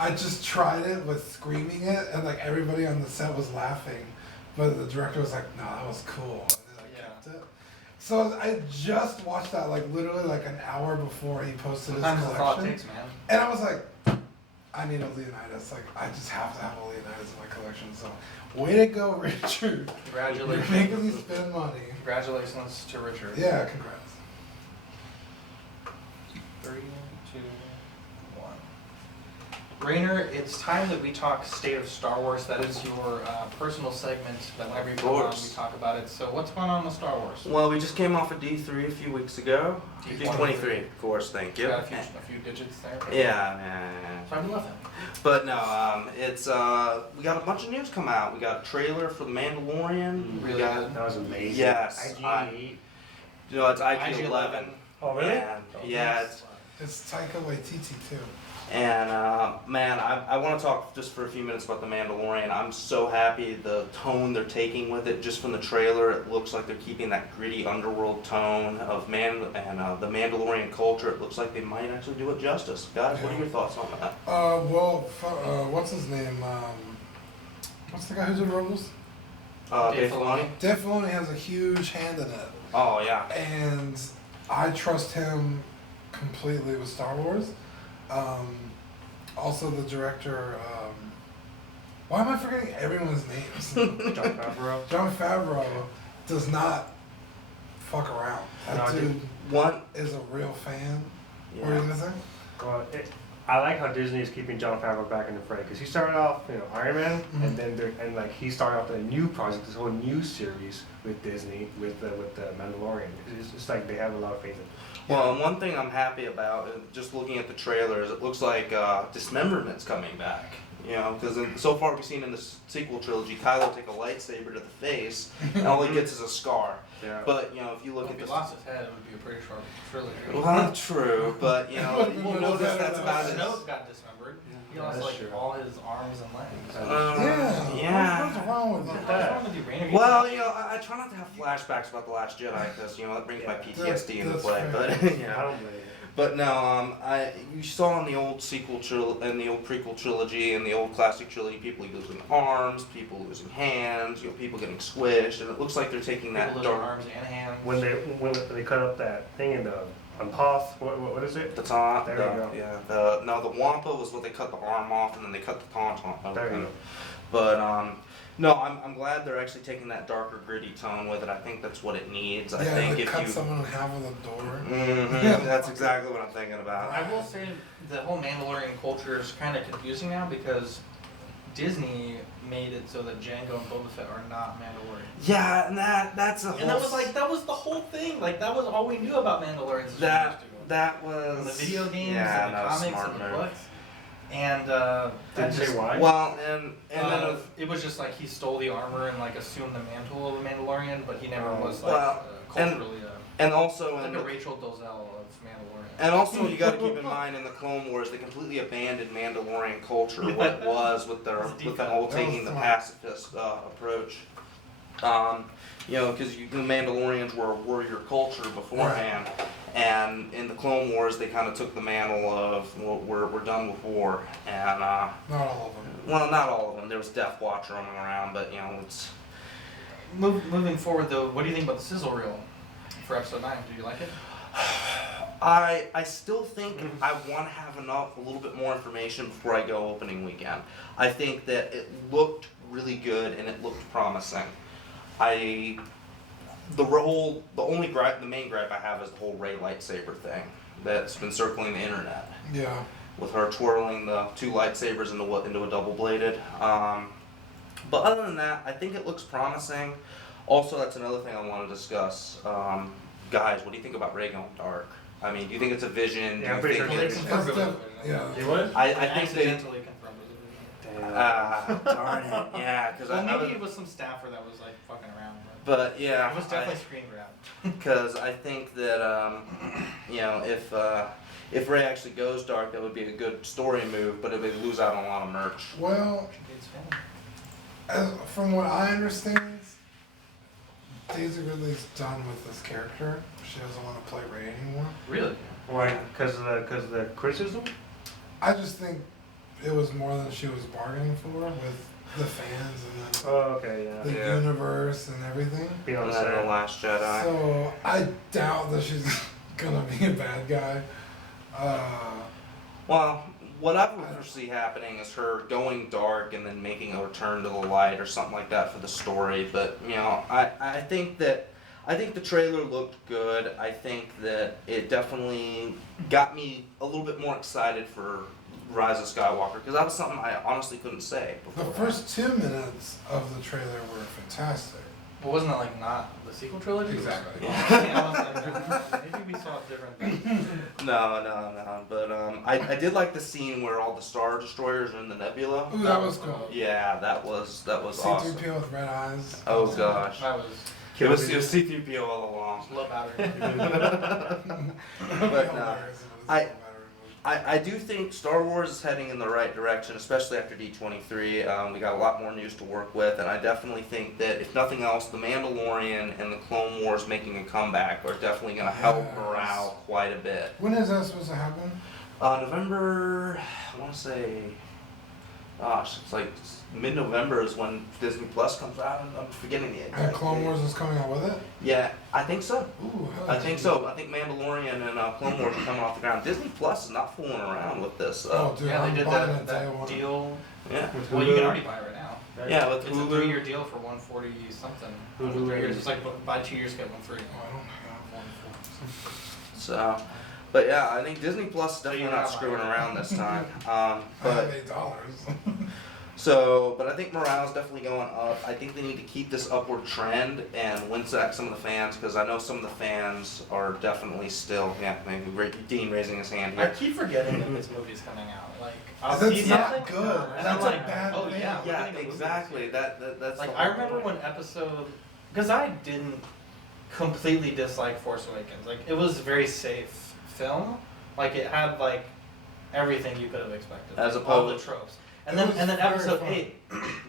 I just tried it with screaming it, and like everybody on the set was laughing, but the director was like, "No, that was cool," and then I kept it. So I just watched that like literally like an hour before he posted his Sometimes that's all it collection, takes, man. and I was like, I need a Leonidas. Like I just have to have a Leonidas in my collection. So way to go, Richard! You're Congratulations. making me spend money. Congratulations to Richard. Yeah, congrats. 3, 2, 1. Rainer, it's time that we talk State of Star Wars. That is your personal segment that whenever you come on, we course. talk about it. So what's going on with Star Wars? Well, we just came off of D3 a few weeks ago. D23. D23, of course, thank you. Got a few digits there. Yeah, man. So I love him. But no, it's we got a bunch of news come out. We got a trailer for The Mandalorian. Really we got, good. That was amazing. Yes, IG. you know, it's IG-11. IG-11. Oh really? And, yeah, It's Taika Waititi too. and man, I want to talk just for a few minutes about The Mandalorian. I'm so happy the tone they're taking with it. Just from the trailer, it looks like they're keeping that gritty underworld tone of the Mandalorian culture. It looks like they might actually do it justice. Guys, what are your thoughts on that? What's his name? What's the guy who's in Rebels? Dave Filoni? Dave Filoni has a huge hand in it, Oh yeah. and I trust him completely with Star Wars. Also, the director. Why am I forgetting everyone's names? Jon Favreau. Jon Favreau does not fuck around. That No, dude One. is a real fan. What are you Yeah. gonna say? Well, I like how Disney is keeping Jon Favreau back in the fray because he started off, Iron Man, Mhm. and then he started off a new project, this whole new series with Disney with the Mandalorian. It's like they have a lot of faith in. Well, and one thing I'm happy about, just looking at the trailers, it looks like Dismemberment's coming back. You know, because so far we've seen in the sequel trilogy, Kylo take a lightsaber to the face, and all he gets is a scar. Yeah. But you know, if you look If at he this, lost his head, it would be a pretty short trilogy. well, true, but you know, you Well, notice better that's than about us. it. Snoke got dismembered. He Yeah, lost that's like true. all his arms and legs. Yeah. What's wrong with What's that? wrong with you, Rainer? Well, you know, I try not to have flashbacks about the Last Jedi because you know that brings my Yeah. PTSD into That's play. fair. But you I know, don't blame you. but no, you saw in the old and the old prequel trilogy and the old classic trilogy, people losing arms, people losing hands, people getting squished, and it looks like they're taking that People losing dark. arms and hands. When they cut up that thing on Hoth, what is it? The taunt, There you go. yeah. The Wampa was what they cut the arm off, and then they cut the taunt off. There you go. But no, I'm glad they're actually taking that darker, gritty tone with it. I think that's what it needs. I Yeah, think they if cut you, someone in half with a door. Mhm, that's exactly what I'm thinking about. I will say the whole Mandalorian culture is kind of confusing now because Disney made it so that Jango and Boba Fett are not Mandalorians. Yeah, and that's a whole. And that was the whole thing. Like that was all we knew about Mandalorians. that was From the video games yeah, and the that was a comics smart and the move. books. and Didn't say why. Well, and then it was just like he stole the armor and like assumed the mantle of a Mandalorian, but he never was like Well, culturally and also like in a the, Rachel Dolezal of Mandalorian. and also you got to keep in mind in the Clone Wars they completely abandoned Mandalorian culture, what it was with their It's a deep with them cut. all That taking was the fun. pacifist approach. You know, because the Mandalorians were a warrior culture beforehand, and in the Clone Wars they kind of took the mantle of well, we're done with war, and Not all of them. well, not all of them. There was Death Watch roaming around, but you know it's. Moving forward though, what do you think about the sizzle reel for episode 9? Do you like it? I still think I want to have a little bit more information before I go opening weekend. I think that it looked really good and it looked promising. The main gripe I have is the whole Rey lightsaber thing that's been circling the internet Yeah. with her twirling the two lightsabers into a double bladed. But other than that, I think it looks promising. Also, that's another thing I want to discuss. Guys, what do you think about Rey going dark? I mean, do you think it's a vision? Yeah, I'm do you pretty think sure it's, It's confirmed it was a def- vision. yeah. You what? I think they. accidentally confirmed it was a vision. Darn it! Yeah, because Well, I maybe was, it was some staffer that was like fucking around. But but yeah, it was definitely screen grab. because I think that you know, if Ray actually goes dark, that would be a good story move, but it would lose out on a lot of merch. Well, It's fan. as from what I understand, Daisy Ridley's done with this character. She doesn't want to play Rey anymore. Really? Why? Because of the criticism? I just think it was more than she was bargaining for with the fans and Oh, okay, the Yeah. universe and everything. Beyond And then the that. Last Jedi. So I doubt that she's gonna be a bad guy. Well, what I would foresee happening is her going dark and then making a return to the light or something like that for the story. But you know, I think the trailer looked good. I think that it definitely got me a little bit more excited for Rise of Skywalker because that was something I honestly couldn't say The before. first 2 minutes of the trailer were fantastic. But wasn't it like not the sequel trilogy? Exactly. Yeah, I was like, maybe we saw it different. No. But I did like the scene where all the Star Destroyers are in the nebula. Ooh, that was cool. Yeah, that was awesome. C-3PO with red eyes. Oh gosh. That was It was C-3PO all along. low battery. But no, I do think Star Wars is heading in the right direction, especially after D23. We got a lot more news to work with, and I definitely think that if nothing else, The Mandalorian and the Clone Wars making a comeback are definitely going to help Yes. morale quite a bit. When is that supposed to happen? November, I want to say, gosh, it's like mid-November is when Disney Plus comes out, and I'm forgetting the exact And Clone date. Wars is coming out with it? Yeah, I think so. Ooh, hell I yeah. think so. I think Mandalorian and Clone Wars are coming off the ground. Disney Plus is not fooling around with this. Oh, dude, Yeah, I'm they did buying that, it day that one. deal. Yeah. Well, you can already buy it right now. Yeah, with It's a Hulu. 3-year deal for $140 something. Over Hulu 3 years, is- it's like buy 2 years, get one free. Oh, I don't have one for So, but yeah, I think Disney Plus is So definitely you're not not screwing buying it. around this time. I have But $8. but I think morale's definitely going up. I think they need to keep this upward trend and win back some of the fans because I know some of the fans are definitely still maybe Dean raising his hand I here. keep forgetting that this movie's coming out. Like, I'll That's see not something, good. and That's I'm a like, bad oh thing. yeah, we're Yeah, getting a movie exactly. this year. That's Like the I whole remember point. when episode, because I didn't completely dislike Force Awakens. Like it was a very safe film. Like it had like everything you could have expected. As like, all the opposed- tropes. It And then was very episode fun. 8,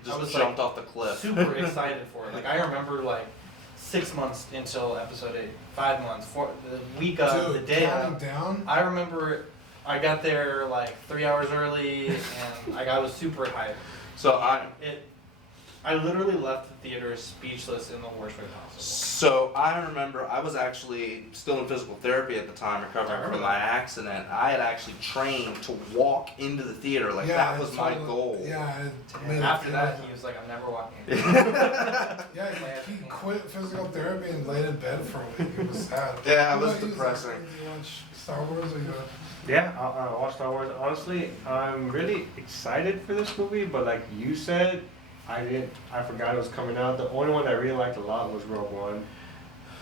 Just I was jumped like, off the cliff. super excited for it. Like I remember like 6 months until episode 8, 5 months, the week of, Dude, the day counting of. down? I remember I got there like 3 hours early and like I was super hyped. So I literally left the theater speechless in the worst way possible. So I remember I was actually still in physical therapy at the time, I recovering remember from that. my accident. I had actually trained to walk into the theater, like that was my goal. Yeah, it made it After feel that, like- he was like, I'm never walking again. Yeah, he quit physical therapy and laid in bed for a week. It was sad. Yeah, it was What, you- depressing. Do you watch Star Wars or you? Yeah, I watched Star Wars. Honestly, I'm really excited for this movie, but like you said, I forgot it was coming out. The only one that I really liked a lot was Rogue One.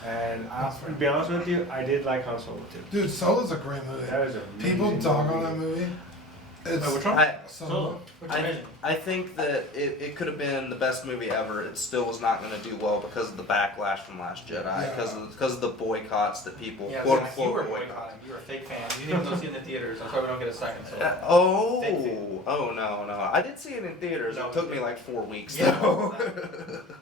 And to be honest with you, I did like Han Solo too. Dude, Solo's a great movie. That is a People amazing dog on movie. that movie. It's Oh, which one? Solo. Which division? I think that it could have been the best movie ever. It still was not going to do well because of the backlash from Last Jedi, Yeah. because of the boycotts that people Yeah, quote Zach, you were unquote boycotting. You were a fake fan. You didn't even go see it in the theaters. That's why we don't get a second. So. Fake fan. Oh no! I did see it in theaters. No, it took you me didn't. like 4 weeks Yeah. though.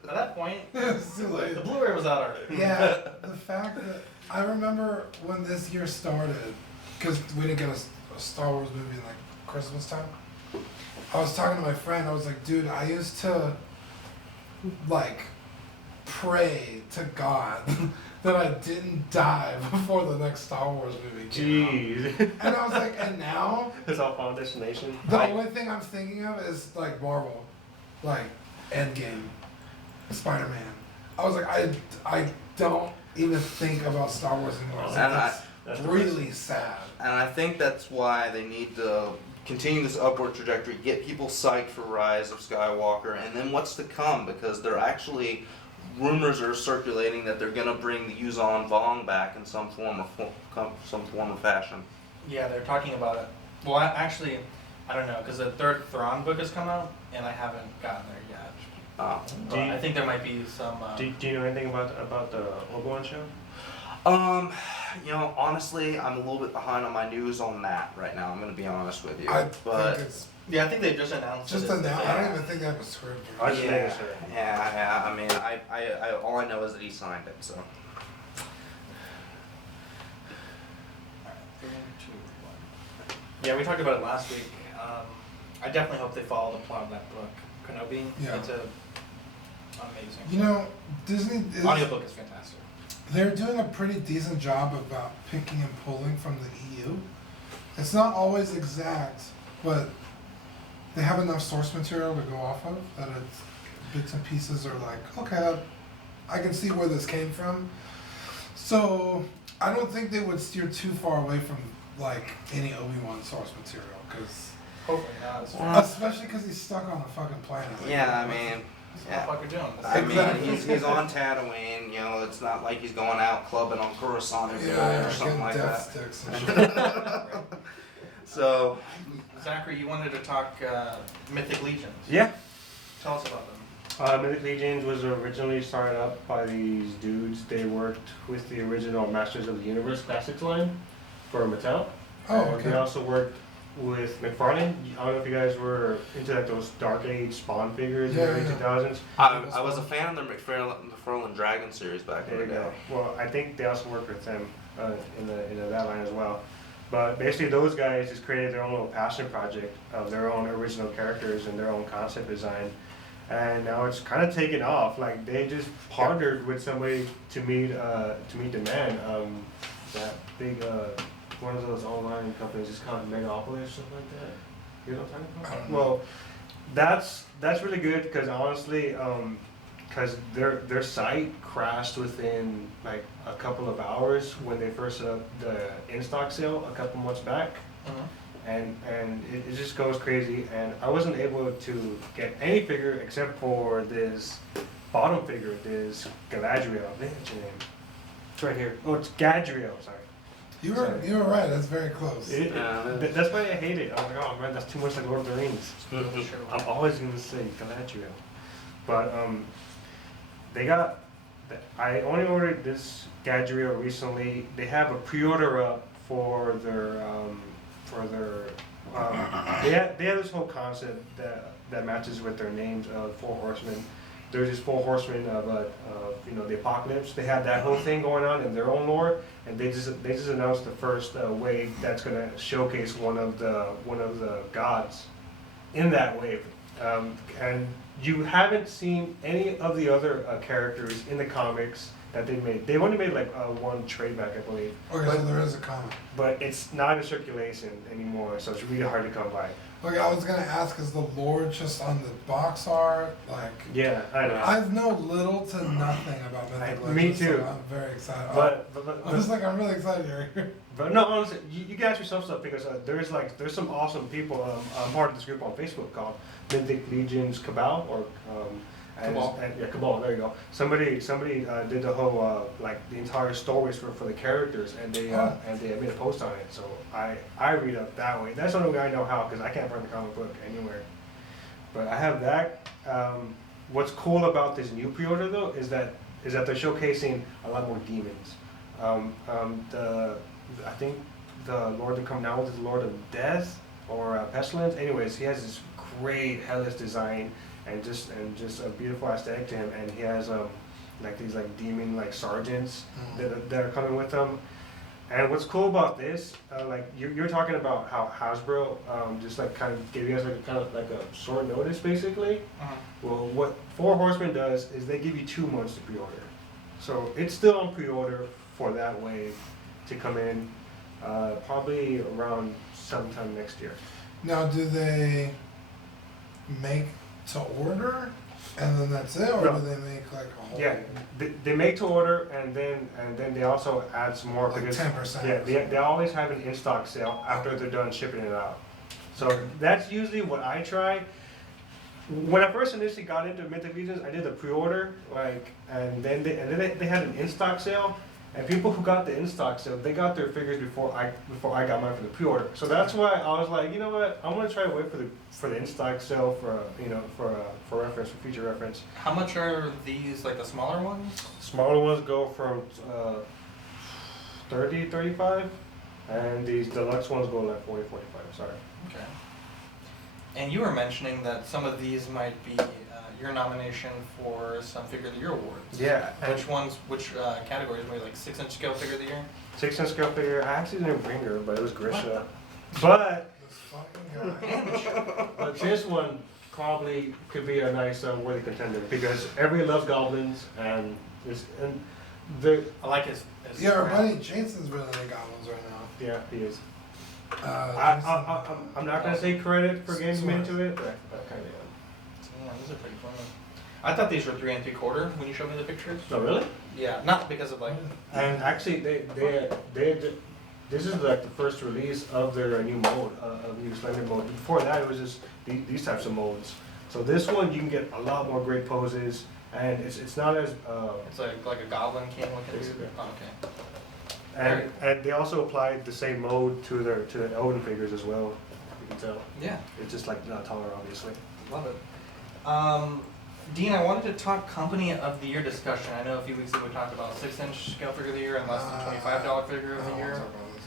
At that point, It's too late. the Blu-ray was out already. Yeah, the fact that I remember when this year started, because we didn't get a Star Wars movie in like Christmas time. I was talking to my friend. I was like, dude, I used to like pray to God that I didn't die before the next Star Wars movie came Jeez. out. And I was like, and now It's all Final Destination. the only thing I'm thinking of is like Marvel, like Endgame, Spider-Man. I was like, I don't even think about Star Wars anymore. I was like, And that's That's the really sad. And I think that's why they need to continue this upward trajectory, get people psyched for Rise of Skywalker, and then what's to come, because they're actually, rumors are circulating that they're gonna bring the Yuuzhan Vong back in some form or fashion. Yeah, they're talking about it. Well, actually, I don't know, because the third Thrawn book has come out, and I haven't gotten there yet. But Do you- I think there might be some. Do you know anything about the Obi-Wan show? Honestly, I'm a little bit behind on my news on that right now. I'm gonna be honest with you, I but think it's Yeah, I think they just announced just it. as the announced. thing. I don't even think they have a script. I just think yeah, it's yeah. I mean, I all I know is that he signed it. So Alright, 3, 2, 1. Yeah, we talked about it last week. I definitely hope they follow the plot of that book, Kenobi. Yeah. It's amazing. You know, Disney is Audiobook is fantastic. they're doing a pretty decent job about picking and pulling from the EU. It's not always exact, but they have enough source material to go off of that it's bits and pieces are like, okay, I can see where this came from. So I don't think they would steer too far away from like any Obi-Wan source material, because Hopefully not. It's Well, especially because he's stuck on a fucking planet. Like, yeah, I mean, That's what we're doing. I Exactly. mean, he's on Tatooine. You know, it's not like he's going out clubbing on Coruscant every night yeah, or something getting like death that. sticks and shit. So Zachary, you wanted to talk Mythic Legions. Yeah. Tell us about them. Mythic Legions was originally started up by these dudes. They worked with the original Masters of the Universe Classics line for Mattel. Oh, And okay. They also worked with McFarlane. I don't know if you guys were into like those Dark Age Spawn figures in the Yeah, early yeah. 2000s. I was a fan of the McFarlane Dragon series back in There the you day. go. Well, I think they also worked with them in that line as well. But basically, those guys just created their own little passion project of their own original characters and their own concept design. And now it's kind of taken off. Like they just partnered with somebody to meet the man. That big one of those online companies is called Megapolis or something like that. You know what I'm talking I about? don't know. Well, that's really good because honestly, because their site crashed within like a couple of hours when they first set up the in-stock sale a couple months back, and it just goes crazy. And I wasn't able to get any figure except for this bottom figure, this Galadriel. I think that's your name. It's right here. Oh, it's Gadriel. Sorry. You were Sorry. you were right. That's very close. That's why I hate it. I'm like, oh man, that's too much like Lord of the Rings. Mm-hmm. I'm always gonna say Galadriel, but they got. I only ordered this Gadriel recently. They have a pre-order up for their they have this whole concept that matches with their names of 4 horsemen. There's just 4 horsemen of the apocalypse. They have that whole thing going on in their own lore, and they just announced the first wave that's gonna showcase one of the gods in that wave. And you haven't seen any of the other characters in the comics that they made. They've only made like one trade back, I believe. Okay, so there is a comic. But it's not in circulation anymore, so it's really hard to come by. Okay, I was gonna ask, is the lore just on the box art? Like, Yeah, I know. I know little to nothing about Mythic Me Legends, too. so I'm very excited. But I was like, I'm really excited here. But no, honestly, you can ask yourself stuff because there's some awesome people. I'm part of this group on Facebook called Mythic Legions Cabal, Cabal. Yeah, Cabal, there you go. Somebody did the whole, like, the entire stories for the characters, and they made a post on it, so I read up that way. That's the only way I know how, because I can't find the comic book anywhere. But I have that. What's cool about this new pre-order, though, is that they're showcasing a lot more demons. I think the Lord that come down with is the Lord of Death, or Pestilence. Anyways, he has this great hellish design, and just a beautiful aesthetic to him, and he has like these like demon like sergeants that are coming with him. And what's cool about this, like you're talking about how Hasbro just like kind of gave you guys like a short notice basically. Well, what Four Horsemen does is they give you 2 months to pre-order, so it's still on pre-order for that wave to come in probably around sometime next year. Now, do they make to order, and then that's it, or No. do they make like a whole? Yeah, they make to order, and then they also add some more Like because 10%. yeah, they always have an in-stock sale after they're done shipping it out. So that's usually what I try. When I first initially got into Mythic Legions, I did a pre-order, like, and then they had an in-stock sale, and people who got the in-stock sale, they got their figures before I got mine for the pre-order. So that's why I was like, you know what, I'm gonna try to wait for the in-stock sale for reference, for future reference. How much are these, like the smaller ones? Smaller ones go from 30, 35, and these deluxe ones go like 40, 45. Sorry. Okay. And you were mentioning that some of these might be your nomination for some Figure of the Year awards. Yeah. Which ones, which categories, maybe like 6-inch scale Figure of the Year? 6-inch scale figure. I actually didn't bring her, but it was Grisha. But This fucking guy. but this one probably could be a nice worthy contender because everybody loves goblins and the I like his Yeah, our brand. buddy Jason's really into goblins right now. yeah he is. Jason- I'm not gonna take credit for getting him Smart. into it, but I kind of Yeah, these are pretty fun. I thought these were 3 3/4 when you showed me the pictures. am. Oh really? Yeah, not because of like. And actually, this is like the first release of their new mode, of new Slender mode. Before that, it was just these types of modes. So this one, you can get a lot more great poses, and it's not as It's like a Goblin King looking. Basically. Oh, okay. and they also applied the same mode to their Odin figures as well. You can tell Yeah, it's just like not taller, obviously. love it. Dean, I wanted to talk Company of the Year discussion. I know a few weeks ago we talked about 6-inch scale Figure of the Year and less than $25 Figure I of don't the wanna Year. talk about this.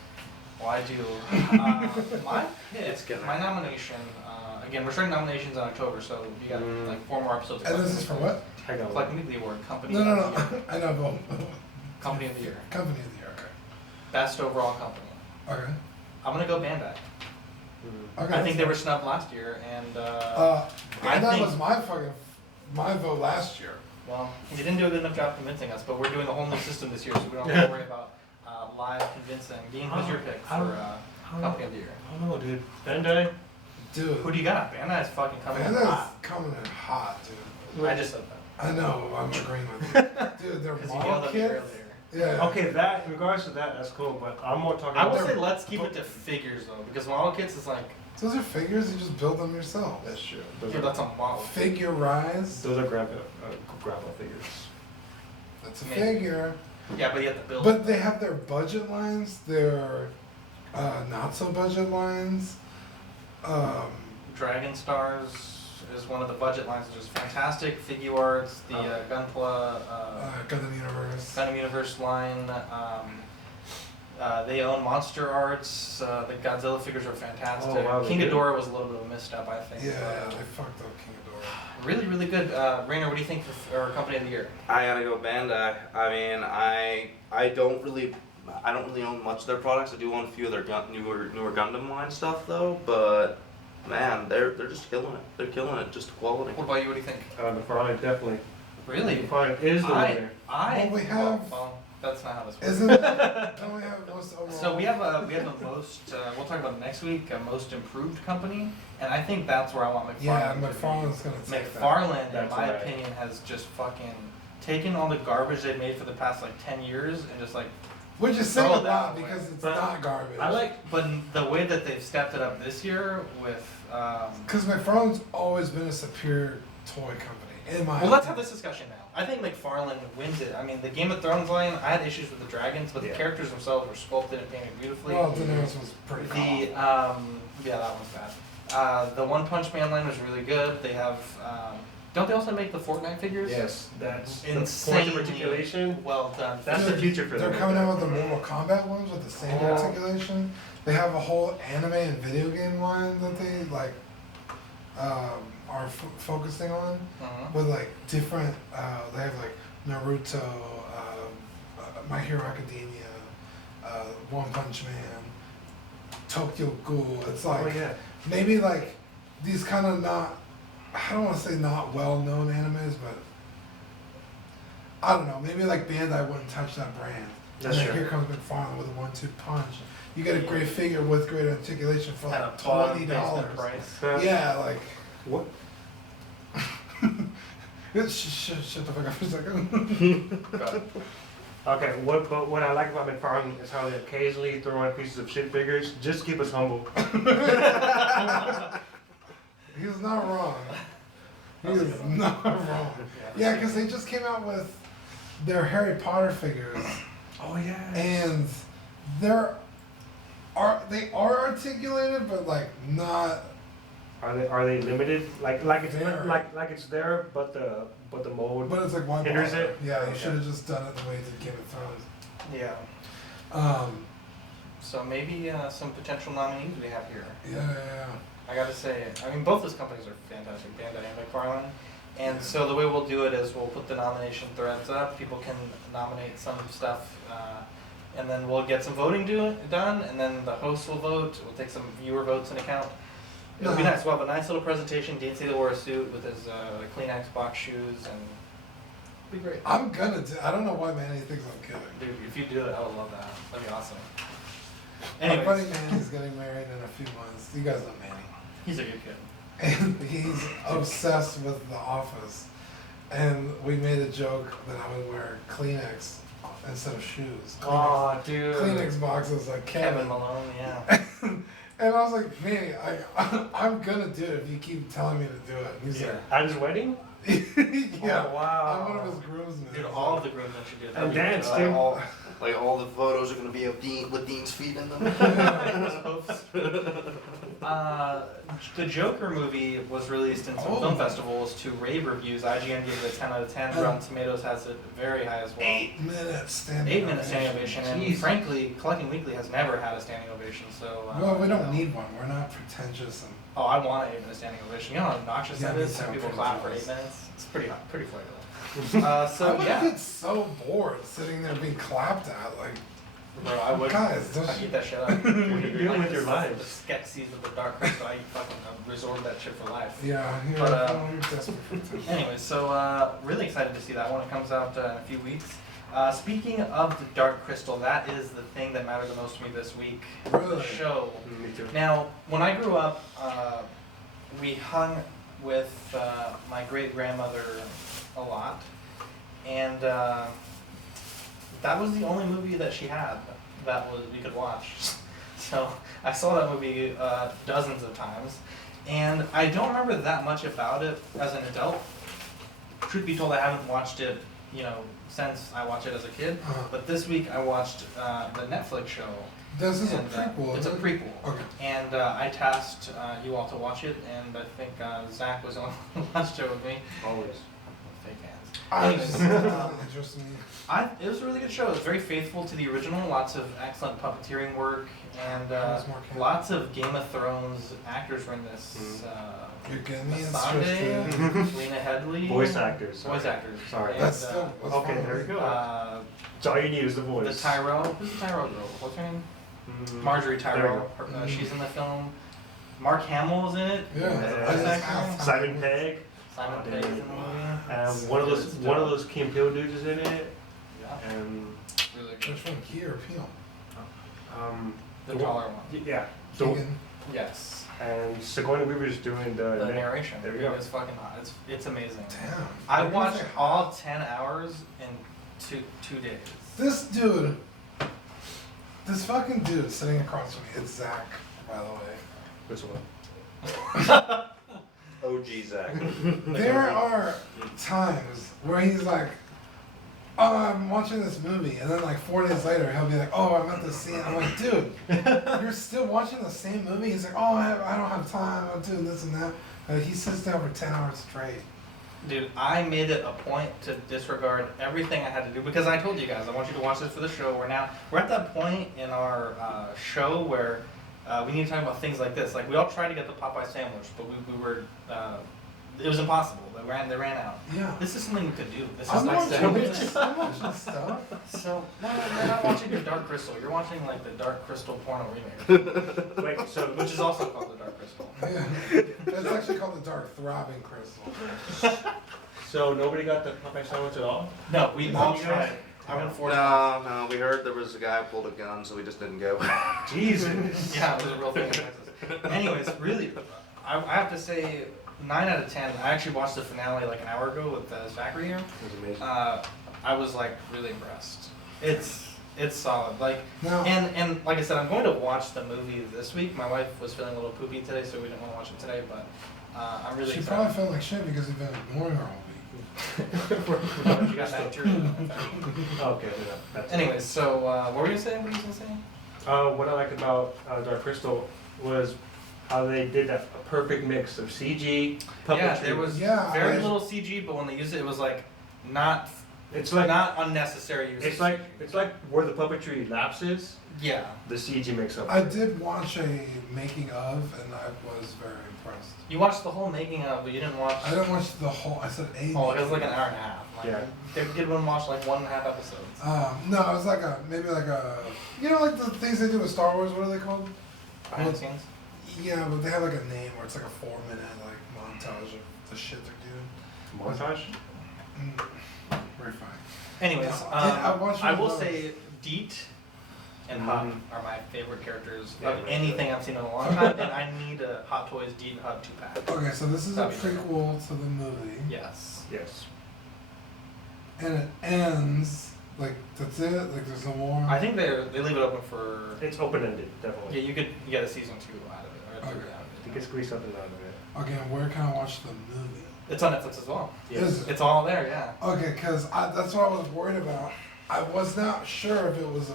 Well, I do. My It's pick, gonna my happen. nomination, again, we're starting nominations in October, so you got like 4 more episodes. And this is for what? I got Collect one. Media Award, Company No, of no, the no. Year. I know, but Company of the Year. company of the year. Best overall company. Okay. I'm gonna go Bandai. Okay. I think they were snubbed last year, and And that think- was my vote last year. well, you didn't do a good enough job convincing us. But we're doing a whole new system this year, so we don't have to worry about live convincing. Dean, who's your pick for Company of the Year? I don't know, dude. Bandai. Dude, Who do you got? Bandai is fucking coming in Panda's hot. coming in hot, dude. I just said that. I know, I'm agreeing with you. Dude, their Because you model yelled at me kits. earlier. Yeah. Okay, that in regards to that, that's cool. But I'm more talking I about. would say let's keep it to figures though, because model kits is like, Those are figures, you just build them yourself. That's true. yeah, that's a model. Figure rise, Those are grapple figures. that's a Maybe. figure. Yeah, but you have to build. But they have their budget lines, their not so budget lines. Dragon Stars is one of the budget lines, which is fantastic. Figuarts, the Gunpla, Gundam Universe. Gundam Universe line. They own Monster Arts. The Godzilla figures are fantastic. Oh, wow, they King do? Ghidorah was a little bit of a misstep, I think. Yeah, but, they fucked up King Ghidorah. really, really good. Rainer, what do you think for Company of the Year? I gotta go Bandai. I mean, I don't really own much of their products. I do own a few of their newer Gundam line stuff though. But man, they're just killing it. They're killing it. Just quality. What about you? What do you think? McFarlane definitely. Really? McFarlane is the winner. Well, we have- Well, that's not how this works. Isn't it? Don't we have most overall? So we have a most. We'll talk about it next week. A most improved company, and I think that's where I want McFarlane. Yeah, to be. McFarlane's gonna take that. McFarlane, in That's my right. opinion, has just fucking taken all the garbage they've made for the past like 10 years and just like. Which is saying Throw a that lot away. because it's But not garbage. I like. But the way that they've stepped it up this year with. Because McFarlane's always been a superior toy company In my Well, let's have opinion. this discussion now. I think McFarlane wins it. I mean, the Game of Thrones line, I had issues with the dragons, but the Yeah. characters themselves were sculpted and painted beautifully. Well, Daenerys was pretty The cool. yeah, that one's bad. The One Punch Man line was really good. They have don't they also make the Fortnite figures? Yes, that's the Insane point of articulation. Well done. That's the future for They're them. coming out with the Mortal Kombat ones with the same Oh. articulation. They have a whole anime and video game line that they like are focusing on Mhm. with like different. They have like Naruto, My Hero Academia, One Punch Man, Tokyo Ghoul. It's like Oh yeah. maybe like these kind of not. I don't want to say not well known animes, but I don't know. Maybe like Bandai wouldn't touch that brand. That's and then true. here comes McFarlane with a 1-2 punch. You get a great figure with great articulation for At a like bottom $20. basement price. Yeah, like What? shut the fuck up for a second. Got it. Okay, what I like about McFarlane is how they occasionally throw in pieces of shit figures just to keep us humble. He's not wrong. He That's a is good one. not wrong. Yeah, because they just came out with their Harry Potter figures, Oh yeah. and they are articulated, but like not. Are they limited? Like it's Very. like it's there, but the mold. But it's like one Hinders bother. it? Yeah, you Okay. should have just done it the way you did Game of Thrones. Yeah. So maybe some potential nominees we have here. Yeah. I gotta say, I mean, both those companies are fantastic, Bandai and McFarlane. And so the way we'll do it is we'll put the nomination threads up. People can nominate some stuff, and then we'll get some voting done. And then the hosts will vote. We'll take some viewer votes into account. It'll be No. nice. We'll have a nice little presentation. Dean Taylor wore a suit with his Kleenex box shoes, and it'll be great. I'm gonna do. I don't know why Manny thinks I'm kidding. Dude, if you do it, I would love that. That'd be awesome. My buddy Anyways, Manny's getting married in a few months. You guys know Manny. he's a good kid. And he's obsessed with The Office. And we made a joke that I would wear Kleenex instead of shoes. Oh, dude. Kleenex boxes like Kevin Kevin. Malone, yeah. And I was like, Manny, I'm gonna do it if you keep telling me to do it. And he's At his wedding? like, yeah. Oh, wow. I'm one of his groomsmen. Dude, all of the groomsmen should do that. And dance, That'd be too. all- Like all the photos are gonna be of Dean with Dean's feet in them. The Joker movie was released in some Oh. film festivals to rave reviews. IGN gave it a 10 out of 10. Oh. Rotten Tomatoes has it very high as well. 8 minutes standing 8-minute standing ovation, and Jeez. frankly, Collecting Weekly has never had a standing ovation. So Well, we you don't know. need one. We're not pretentious and Oh, I want an 8-minute standing ovation. You know how obnoxious Yeah, that me is? too. When people Pretty clap for jealous. 8 minutes. It's pretty funny. I So would yeah, get so bored sitting there being clapped at. Like, bro, I would. guys, don't I you- eat that shit up. What are you doing with your The lives? sketch season of the Dark Crystal. I fucking absorb that shit for life. yeah, you're, But, you're desperate for attention. Anyway, so really excited to see that one. It comes out in a few weeks. Speaking of the Dark Crystal, that is the thing that mattered the most to me this week. Really? The show. Me too. Now, when I grew up, we hung with my great grandmother a lot, and that was the only movie that she had that was we could watch. So I saw that movie dozens of times, and I don't remember that much about it as an adult. Truth be told, I haven't watched it, since I watched it as a kid. Uh-huh. But this week I watched the Netflix show. This is a and, prequel. It's a isn't it? prequel. Okay. And I tasked you all to watch it, and I think Zach was on the last show with me. Always. Fake fans. I Anyways, just, it doesn't interest me. It was a really good show. It was very faithful to the original. Lots of excellent puppeteering work, and How's Mark Hamill? lots of Game of Thrones actors were in this. You're getting me Masande, interested. Lena Headley. Voice actors. Voice actors. Sorry. And, That's still. That's Okay, fine. there you go. uh, So all you need is the the voice. Tyrell. Who's the Tyrell girl? What's her name? Mm, Marjorie there you Tyrell. go. She's in the film. Mark Hamill is in it. Yeah. Yeah. Isaac That's- Simon Pegg. Simon Pegg is in the movie. One of those Key and Peele dudes is in it. Yeah, And really Which good. one? Key or Peel? The taller one. Yeah. So Keegan. Yes. and Sigourney Weaver's doing The narration. There you go. It's fucking hot. It's amazing. Damn. I What watched is it? all 10 hours in two days. This dude. This fucking dude sitting across from me. It's Zach, by the way. This one. OG. OG Zach. There are times where he's like, oh, I'm watching this movie, and then like 4 days later, he'll be like, oh, I'm at the scene. I'm like, dude, you're still watching the same movie? He's like, oh, I don't have time. I'm doing this and that. He sits down for 10 hours straight. Dude, I made it a point to disregard everything I had to do because I told you guys I want you to watch this for the show. We're at that point in our show where we need to talk about things like this. Like we all tried to get the Popeye sandwich, but we were it was impossible. They ran out. Yeah. This is something you could do. This is I'm nice to watching, I'm watching stuff. So no, you're not watching your Dark Crystal. You're watching like the Dark Crystal porno remake, Wait, so which is also called the Dark Crystal. Yeah. It's actually called the Dark Throbbing Crystal. so nobody got the Popeye sandwich at all? No, we all You tried. guys? I went for it. No, we heard there was a guy who pulled a gun, so we just didn't go. Jesus. Yeah, it was a real thing in Texas. Anyways, really, I have to say, 9 out of 10. I actually watched the finale like an hour ago with Zachary here. It was amazing. I was like really impressed. It's solid. Like Now, and like I said, I'm going to watch the movie this week. My wife was feeling a little poopy today, so we didn't want to watch it today. But I'm really she excited. probably felt like shit because you've been ignoring her all week. She got bacteria. Okay, yeah, that's Anyways, so what were you gonna say? What were you gonna say? what I liked about Dark Crystal was how they did a perfect mix of CG, puppetry. Yeah, there was Yeah, very I- little CG, but when they used it, it was like not It's like not unnecessary use. it's of like CG. it's like where the puppetry lapses, Yeah. the CG makes up. I did watch a making of, and I was very impressed. You watched the whole making of, but you didn't watch. I didn't watch the whole. I said a. Oh, it was like an hour and a half. Like, Yeah. They did one watch like 1.5 episodes. No, it was like maybe like you know, like the things they do with Star Wars. What are they called? Behind the scenes. Yeah, but they have like a name where it's like a 4-minute like montage of the shit they're doing. Montage. Very fine. Anyways, I watched I one will of those. say Deet and Hut Mhm. are my favorite characters Yeah, of right, anything I've seen in a long time, and I need a Hot Toys Deet and Hut 2-pack. Okay, so this is a That'd be great. prequel to the movie, Yes. Yes. and it ends like that's it. Like there's no more. I think they leave it open for. It's open ended, Yeah, definitely. you get a season 2 out of it. Or a 3 Okay. out of You it. can squeeze something out of it. Okay, where can I watch the movie? It's on Netflix as well. Is it? It's all there, yeah. Okay, because that's what I was worried about. I was not sure if it was a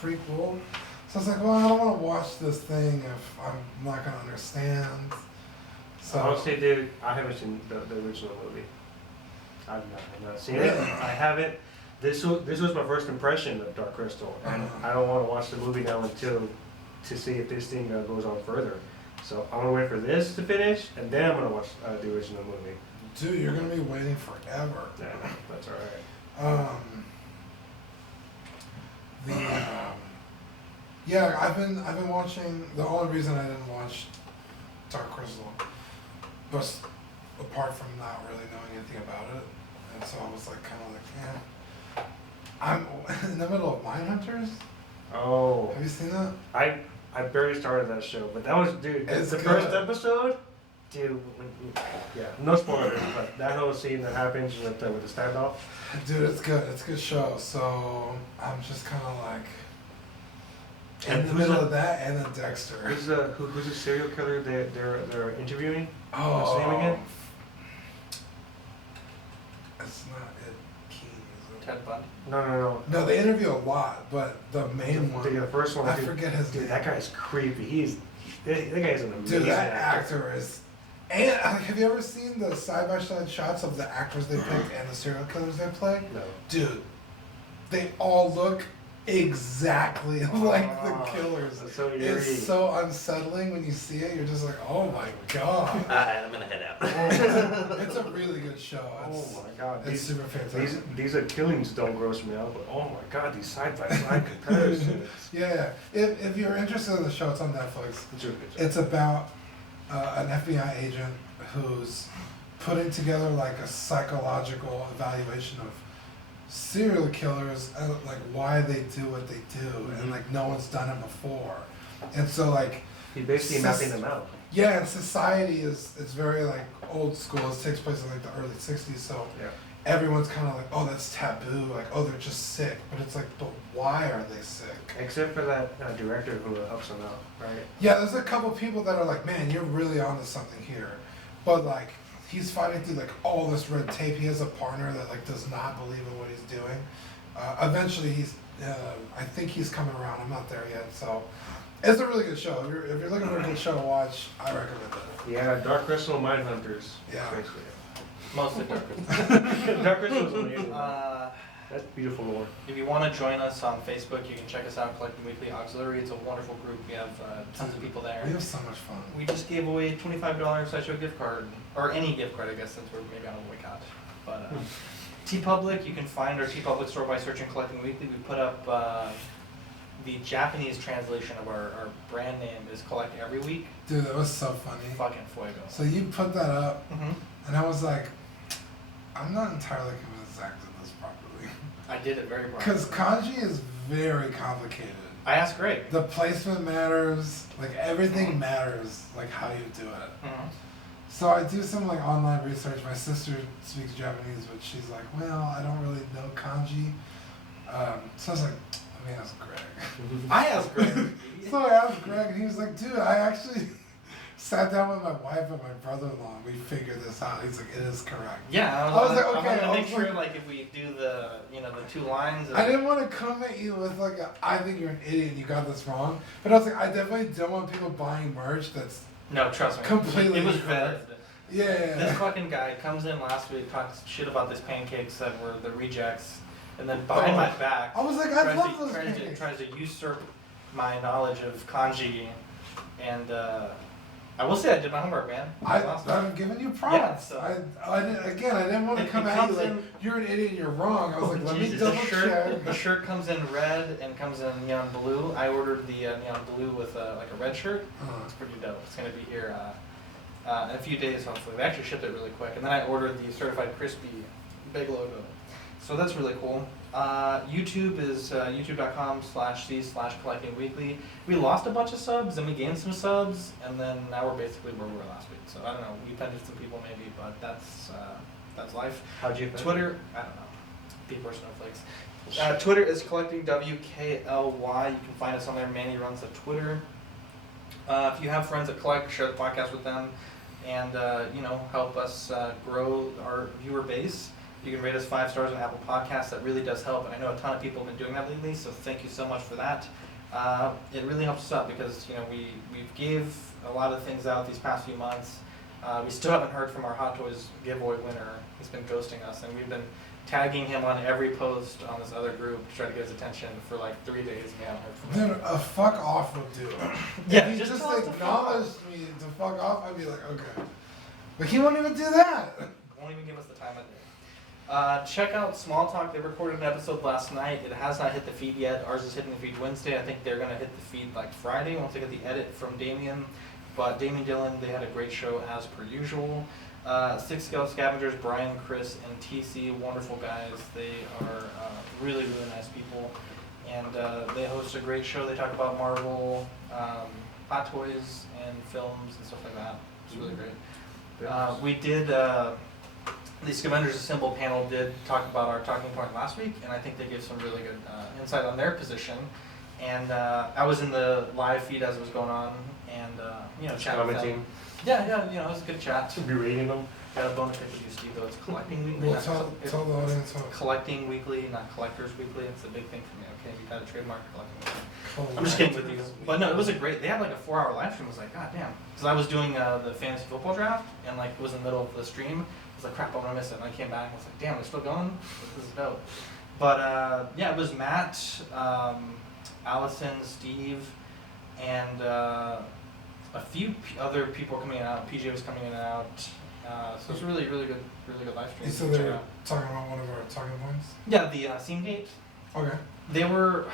prequel. So I was like, well, I don't want to watch this thing if I'm not going to understand. So, Honestly, dude, I haven't seen the original movie. I've not seen it. Really? I haven't. This was my first impression of Dark Crystal, and I don't want to watch the movie now until to see if this thing goes on further. So I'm gonna wait for this to finish, and then I'm gonna watch the original movie. dude, you're going to be waiting forever. Yeah, that's all right. Yeah, I've been watching. The only reason I didn't watch Dark Crystal was apart from not really knowing anything about it, and so I was like, kind of like, yeah. I'm in the middle of Mindhunters. Oh, Have you seen that? I barely started that show, but that was, dude, It's the good. first episode. Dude, yeah, no spoilers, but that whole scene that happens with the standoff. Dude, it's good. It's a good show. So I'm just kind of like in And the who's middle that? of that and then Dexter. Who's the serial killer they're interviewing? Oh, What's his name again? It's not Ed Keen, is it? Ted Bundy. No. No, they interview a lot, but the main one, The first one. I dude, forget his Dude, name. that guy's creepy. That guy's an amazing Dude, that actor is. And have you ever seen the side-by-side shots of the actors they picked and the serial killers they play? No. Dude, they all look exactly like the killers. That's so eerie. It's so unsettling when you see it. You're just like, oh my god. Alright, I'm gonna head out. It's a really good show. It's, Oh my god. it's super fantastic. These killings don't gross me out, but oh my god, these side by side comparisons. Yeah, if you're interested in the show, it's on Netflix. It's really good. It's about an FBI agent who's putting together like a psychological evaluation of serial killers and like why they do what they do, and like no one's done it before, and so like He's basically mapping them out. yeah, and society is it's very like old school. It takes place in like the early '60s, so Yeah. everyone's kind of like, oh, that's taboo, like, oh, they're just sick, but it's like, but why are they sick? Except for that director who helps them out, right? Yeah, there's a couple people that are like, man, you're really onto something here. But like, he's fighting through like all this red tape. He has a partner that like does not believe in what he's doing. Eventually, I think he's coming around. I'm not there yet, so it's a really good show. If you're looking for a good show to watch, I recommend it. Yeah, Dark Crystal Mindhunters. Yeah. Basically. Mostly Dark Crystal. Dark Crystal is amazing. That's beautiful lore. If you want to join us on Facebook, you can check us out, Collecting Weekly Auxiliary. It's a wonderful group. We have tons of people there. We have so much fun. We just gave away $25 Sideshow gift card, or any gift card, I guess, since we're maybe on a boycott. But TeePublic, you can find our TeePublic store by searching Collecting Weekly. We put up the Japanese translation of our brand name is Collect Every Week. Dude, that was so funny. Fucking fuego. So you put that up, hmm and I was like, I'm not entirely convinced Zach did this properly. I did it very properly. Because kanji is very complicated. I asked Greg. The placement matters, like everything matters, like how you do it. hmm So I do some like online research. My sister speaks Japanese, but she's like, well, I don't really know kanji. So I was like, let me ask Greg. I asked Greg. So I asked Greg, and he was like, dude, I actually sat down with my wife and my brother-in-law, and we figured this out. He's like, it is correct. Yeah, I was like, I'm okay, gonna I make was sure like- like if we do the the 2 lines. I didn't want to come at you with like, I think you're an idiot and you got this wrong. But I was like, I definitely don't want people buying merch that's, No, trust me. Completely It was vetted. incorrect. This yeah. fucking guy comes in last week, talks shit about these pancakes that were the rejects, and then behind my back I was like, I love tries those to pancakes. tries to usurp my knowledge of kanji, and I will say I did my homework, man. It was awesome. I'm giving you props. Yeah, I didn't want to It come at you comes like, in- you're an idiot and you're wrong. I was like, let me Jesus, double the check. shirt comes in red and comes in neon blue. I ordered the neon blue with like a red shirt. It's pretty dope. It's gonna be here in a few days, hopefully. They actually shipped it really quick. And then I ordered the certified crispy big logo. So that's really cool. YouTube is youtube.com/c/collecting weekly. We lost a bunch of subs and we gained some subs, and then now we're basically where we were last week. So I don't know. We offended some people maybe, but that's life. How'd you offend Twitter, I don't know. People are snowflakes. Twitter is collecting WKLY. You can find us on there. Manny runs the Twitter. If you have friends that collect, share the podcast with them, and help us grow our viewer base. You can rate us 5 stars on Apple Podcasts. That really does help, and I know a ton of people have been doing that lately. So thank you so much for that. It really helps us out because we gave a lot of things out these past few months. We still haven't heard from our Hot Toys giveaway winner. He's been ghosting us, and we've been tagging him on every post on this other group to try to get his attention for like 3 days. And we haven't heard from him. Dude, a fuck off would do it. Yeah, if he just just tell us to fuck acknowledged me to fuck off, I'd be like, okay. But he won't even do that. Won't even give us the time of day. Check out Small Talk. They recorded an episode last night. It has not hit the feed yet. Ours is hitting the feed Wednesday. I think they're going to hit the feed like Friday once they get the edit from Damien. But Damien Dillon, they had a great show as per usual. 6 Scale Scavengers, Brian, Chris, and TC, wonderful guys. They are really, really nice people. And they host a great show. They talk about Marvel, Hot Toys, and films and stuff like that. It's really great. We did, the Scavengers Assemble panel did talk about our talking point last week, and I think they gave some really good insight on their position. And I was in the live feed as it was going on, and chatting with them. Commenting. Yeah, it was a good chat. Berating them. Got a bonus pick with you, Steve, though. It's Collecting Weekly. Well, not tell the audience what. Collecting Weekly, not Collectors Weekly. It's a big thing for me, okay? You got a trademark Collecting Weekly. I'm just kidding with you. But no, it was a great, they had like a 4-hour live stream. I was like, god damn. Because I was doing the fantasy football draft, and like it was in the middle of the stream. I was like, crap, I'm gonna miss it. And I came back and I was like, damn, they're still going? This is dope. But yeah, it was Matt, Allison, Steve, and a few other people coming in and out. PJ was coming in and out. So it was a really, really good live stream. You said they were talking about one of our talking points? Yeah, the Scene Gate. Okay. They were,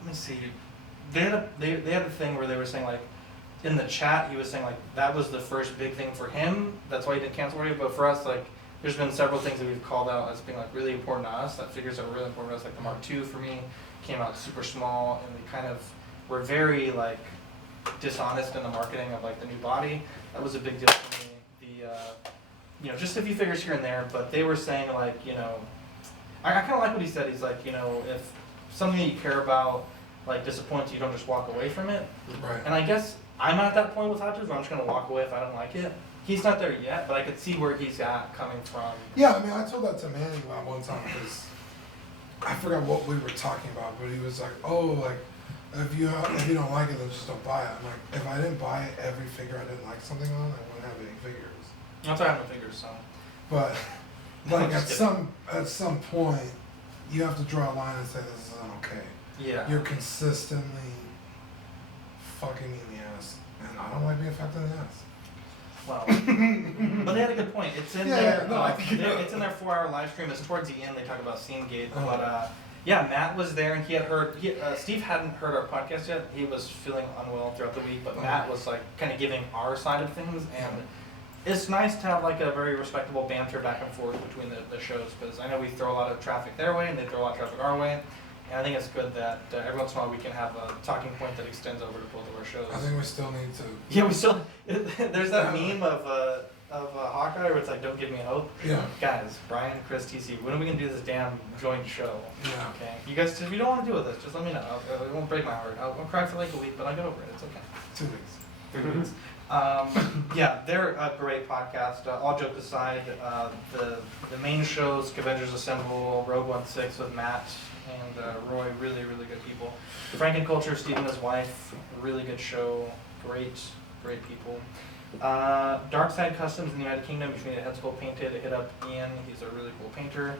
let me see. They had a thing where they were saying like, in the chat he was saying like that was the first big thing for him. That's why he didn't cancel already. But for us, like, there's been several things that we've called out as being like really important to us. That figures are really important to us. Like the Mark II for me came out super small, and we kind of were very like dishonest in the marketing of like the new body. That was a big deal for me. Just a few figures here and there, but they were saying like, I kind of like what he said. He's like, if something that you care about like disappoints you, don't just walk away from it. Right. And I guess I'm at that point with Hot Toys where I'm just gonna walk away if I don't like it. He's not there yet, but I could see where he's coming from. Yeah, I mean, I told that to Manny about one time because I forgot what we were talking about, but he was like, "Oh, like if you don't like it, then just don't buy it." I'm like, if I didn't buy every figure I didn't like something on, I wouldn't have any figures. That's why I have no figures, so. But like I'm at just some point, you have to draw a line and say this isn't okay. Yeah. You're consistently fucking me in the ass, and I don't like being fucked in the ass. Well, but they had a good point. It's in Yeah, their, yeah, no, I think it's in their 4-hour live stream. It's towards the end. They talk about Scenegate, Uh-huh. but yeah, Matt was there and he had heard. Steve hadn't heard our podcast yet. He was feeling unwell throughout the week, but Matt was like kind of giving our side of things, and it's nice to have like a very respectable banter back and forth between the shows, because I know we throw a lot of traffic their way and they throw a lot of traffic our way. And I think it's good that every once in a while we can have a talking point that extends over to both of our shows. I think we still need to. Yeah, we still. There's that meme of Hawkeye where it's like, "Don't give me hope." Yeah. Guys, Brian, Chris, TC, when are we gonna do this damn joint show? Yeah. Okay. You guys, if you don't want to do with this, just let me know. It won't break my heart. I'll cry for like a week, but I'll get over it. It's okay. 2 weeks. 3 weeks. Yeah, they're a great podcast. All jokes aside, the main shows, Avengers Assemble, Rogue One 6 with Matt and Roy, really, really good people. The Franken Culture, Steve and his wife, really good show. Great people. Dark Side Customs in the United Kingdom, which made a head sculpt painted. Hit up Ian, he's a really cool painter.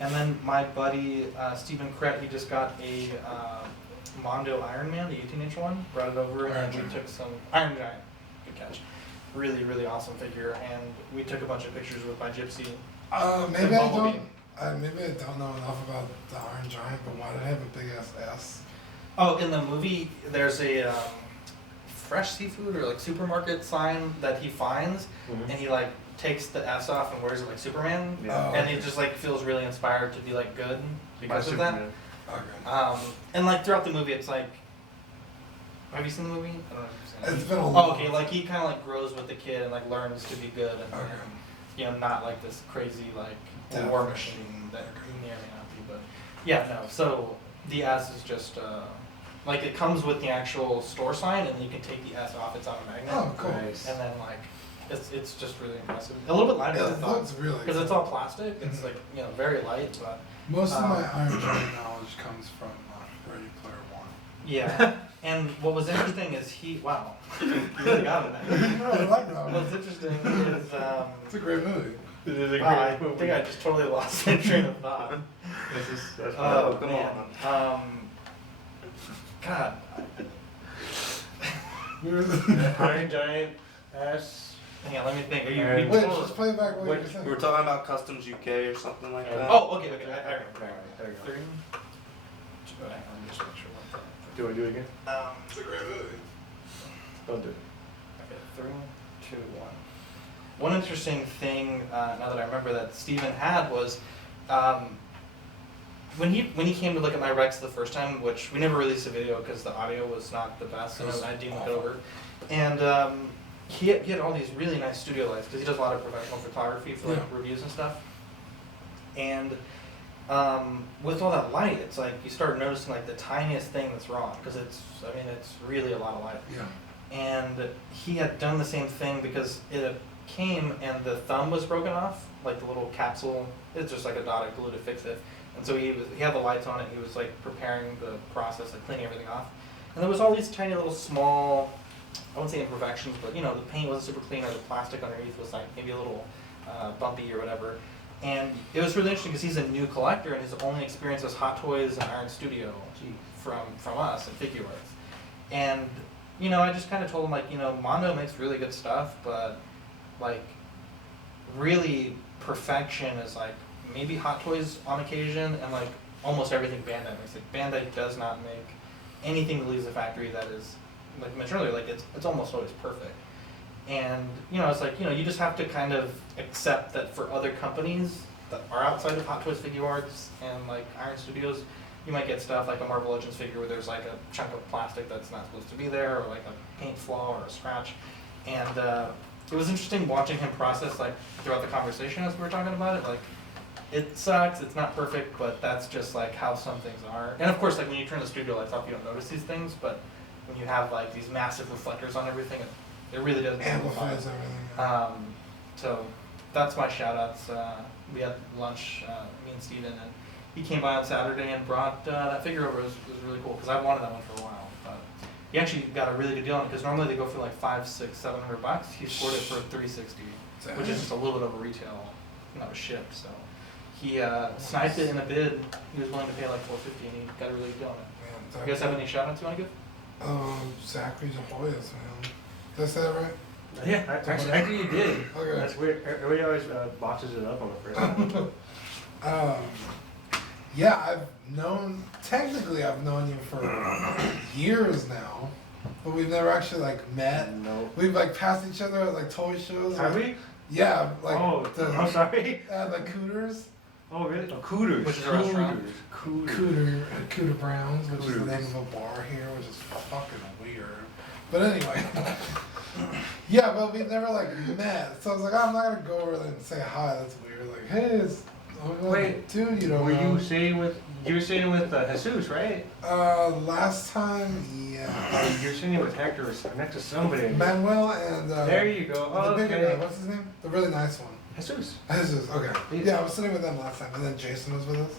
And then my buddy Stephen Krett, he just got a Mondo Iron Man, the 18-inch one, brought it over, Iron and we Giant. took some Iron Giant. Good catch. Really, really awesome figure, and we took a bunch of pictures with my Gypsy. Maybe I Bumblebee. maybe I don't know enough about the Iron Giant, but why did it have a big ass S? Oh, in the movie, there's a fresh seafood or like supermarket sign that he finds, and he like takes the S off and wears it like Superman, Yeah. and he just like feels really inspired to be like good because of that. Okay. And like throughout the movie, it's like, have you seen the movie? I don't know if you've seen it. It's been a Oh, long okay. Like he kind of like grows with the kid and like learns to be good, and Okay. you know, not like this crazy like Death war machine. machine that he may or may not be. But yeah, no. So the S is just like it comes with the actual store sign, and you can take the S off. It's on a magnet. Oh, cool. Nice. And then like it's just really impressive. A little bit lighter than I It thought, looks really because good. it's all plastic. It's Mhm. like, you know, very light, but Most of my Iron Giant knowledge comes from Ready Player One. yeah. And what was interesting is wow, you really got it. Man. I like that one. What's interesting is It's a great movie. It is a great I movie. think I just totally lost my train of thought. That's Oh, come man. God. Iron Giant S. Hang on, let me think. Are you? Alright. you Wait, told just us- play back what you Wait, were saying. We were talking about Customs UK or something like that. Oh, okay. I There you go. Three. Hang on, let me just make sure what that. Do I do it again? It's a great movie. Don't do it. Okay, 3, 2, 1. One interesting thing, now that I remember, that Steven had was, when he came to look at my Rex the first time, which we never released a video because the audio was not the best, It was and I didn't look awful. it over, and he had all these really nice studio lights because he does a lot of professional photography for like Yeah. reviews and stuff, and with all that light, it's like you start noticing like the tiniest thing that's wrong because it's really a lot of light. Yeah. And he had done the same thing because it came and the thumb was broken off, like the little capsule. It's just like a dot of glue to fix it. And so he had the lights on it. He was like preparing the process, like cleaning everything off. And there was all these tiny little small, I wouldn't say imperfections, but you know, the paint wasn't super clean or the plastic underneath was like maybe a little bumpy or whatever. And it was really interesting because he's a new collector and his only experience was Hot Toys and Iron Studio from us and Figure Arts. And you know, I just kind of told him like, you know, Mondo makes really good stuff, but like really perfection is like maybe Hot Toys on occasion and like almost everything Bandai makes. Like Bandai does not make anything that leaves the factory that is, like I mentioned earlier, like it's almost always perfect. And you know, it's like, you know, you just have to kind of accept that for other companies that are outside of Hot Toys Figure Arts and like Iron Studios, you might get stuff like a Marvel Legends figure where there's like a chunk of plastic that's not supposed to be there, or like a paint flaw or a scratch. And it was interesting watching him process like throughout the conversation as we were talking about it. Like, it sucks, it's not perfect, but that's just like how some things are. And of course, like when you turn the studio lights off, you don't notice these things, but when you have like these massive reflectors on everything, it really does make it look Amplifies fun. everything. So that's my shout outs. We had lunch, me and Steven, and he came by on Saturday and brought that figure over. It was really cool because I wanted that one for a while. But he actually got a really good deal on it because normally they go for like $500, $600, $700. He scored it for $360, which is just a little bit over retail, and that was shipped. So he sniped it in a bid. He was willing to pay like $450, and he got a really good deal on it. Man, You guys have any shout outs you want to give? Zachary Jahoyas, man. Did I say that right? Yeah, actually you did. Okay. That's weird. Everybody always boxes it up on the first one. Yeah, technically I've known you for years now, but we've never actually like met. No. We've like passed each other at like toy shows. Have like, we? Yeah, like Oh, I'm sorry. like Cooters. Oh, really? Oh, Cooters. Which is a restaurant. Cooters. Cooter Browns, which is the name of a bar here, which is fucking weird. But anyway. Yeah, but we've never like met. So I was like, I'm not gonna go over there and say hi, that's weird. Like, hey, it's Wait, dude, you don't Were know. you staying with Jesus, right? Last time, yeah. You're sitting with Hector next to somebody. Manuel and There you go. the bigger guy, Okay. what's his name? The really nice one. Jesus. Okay. Yeah, I was sitting with them last time, and then Jason was with us.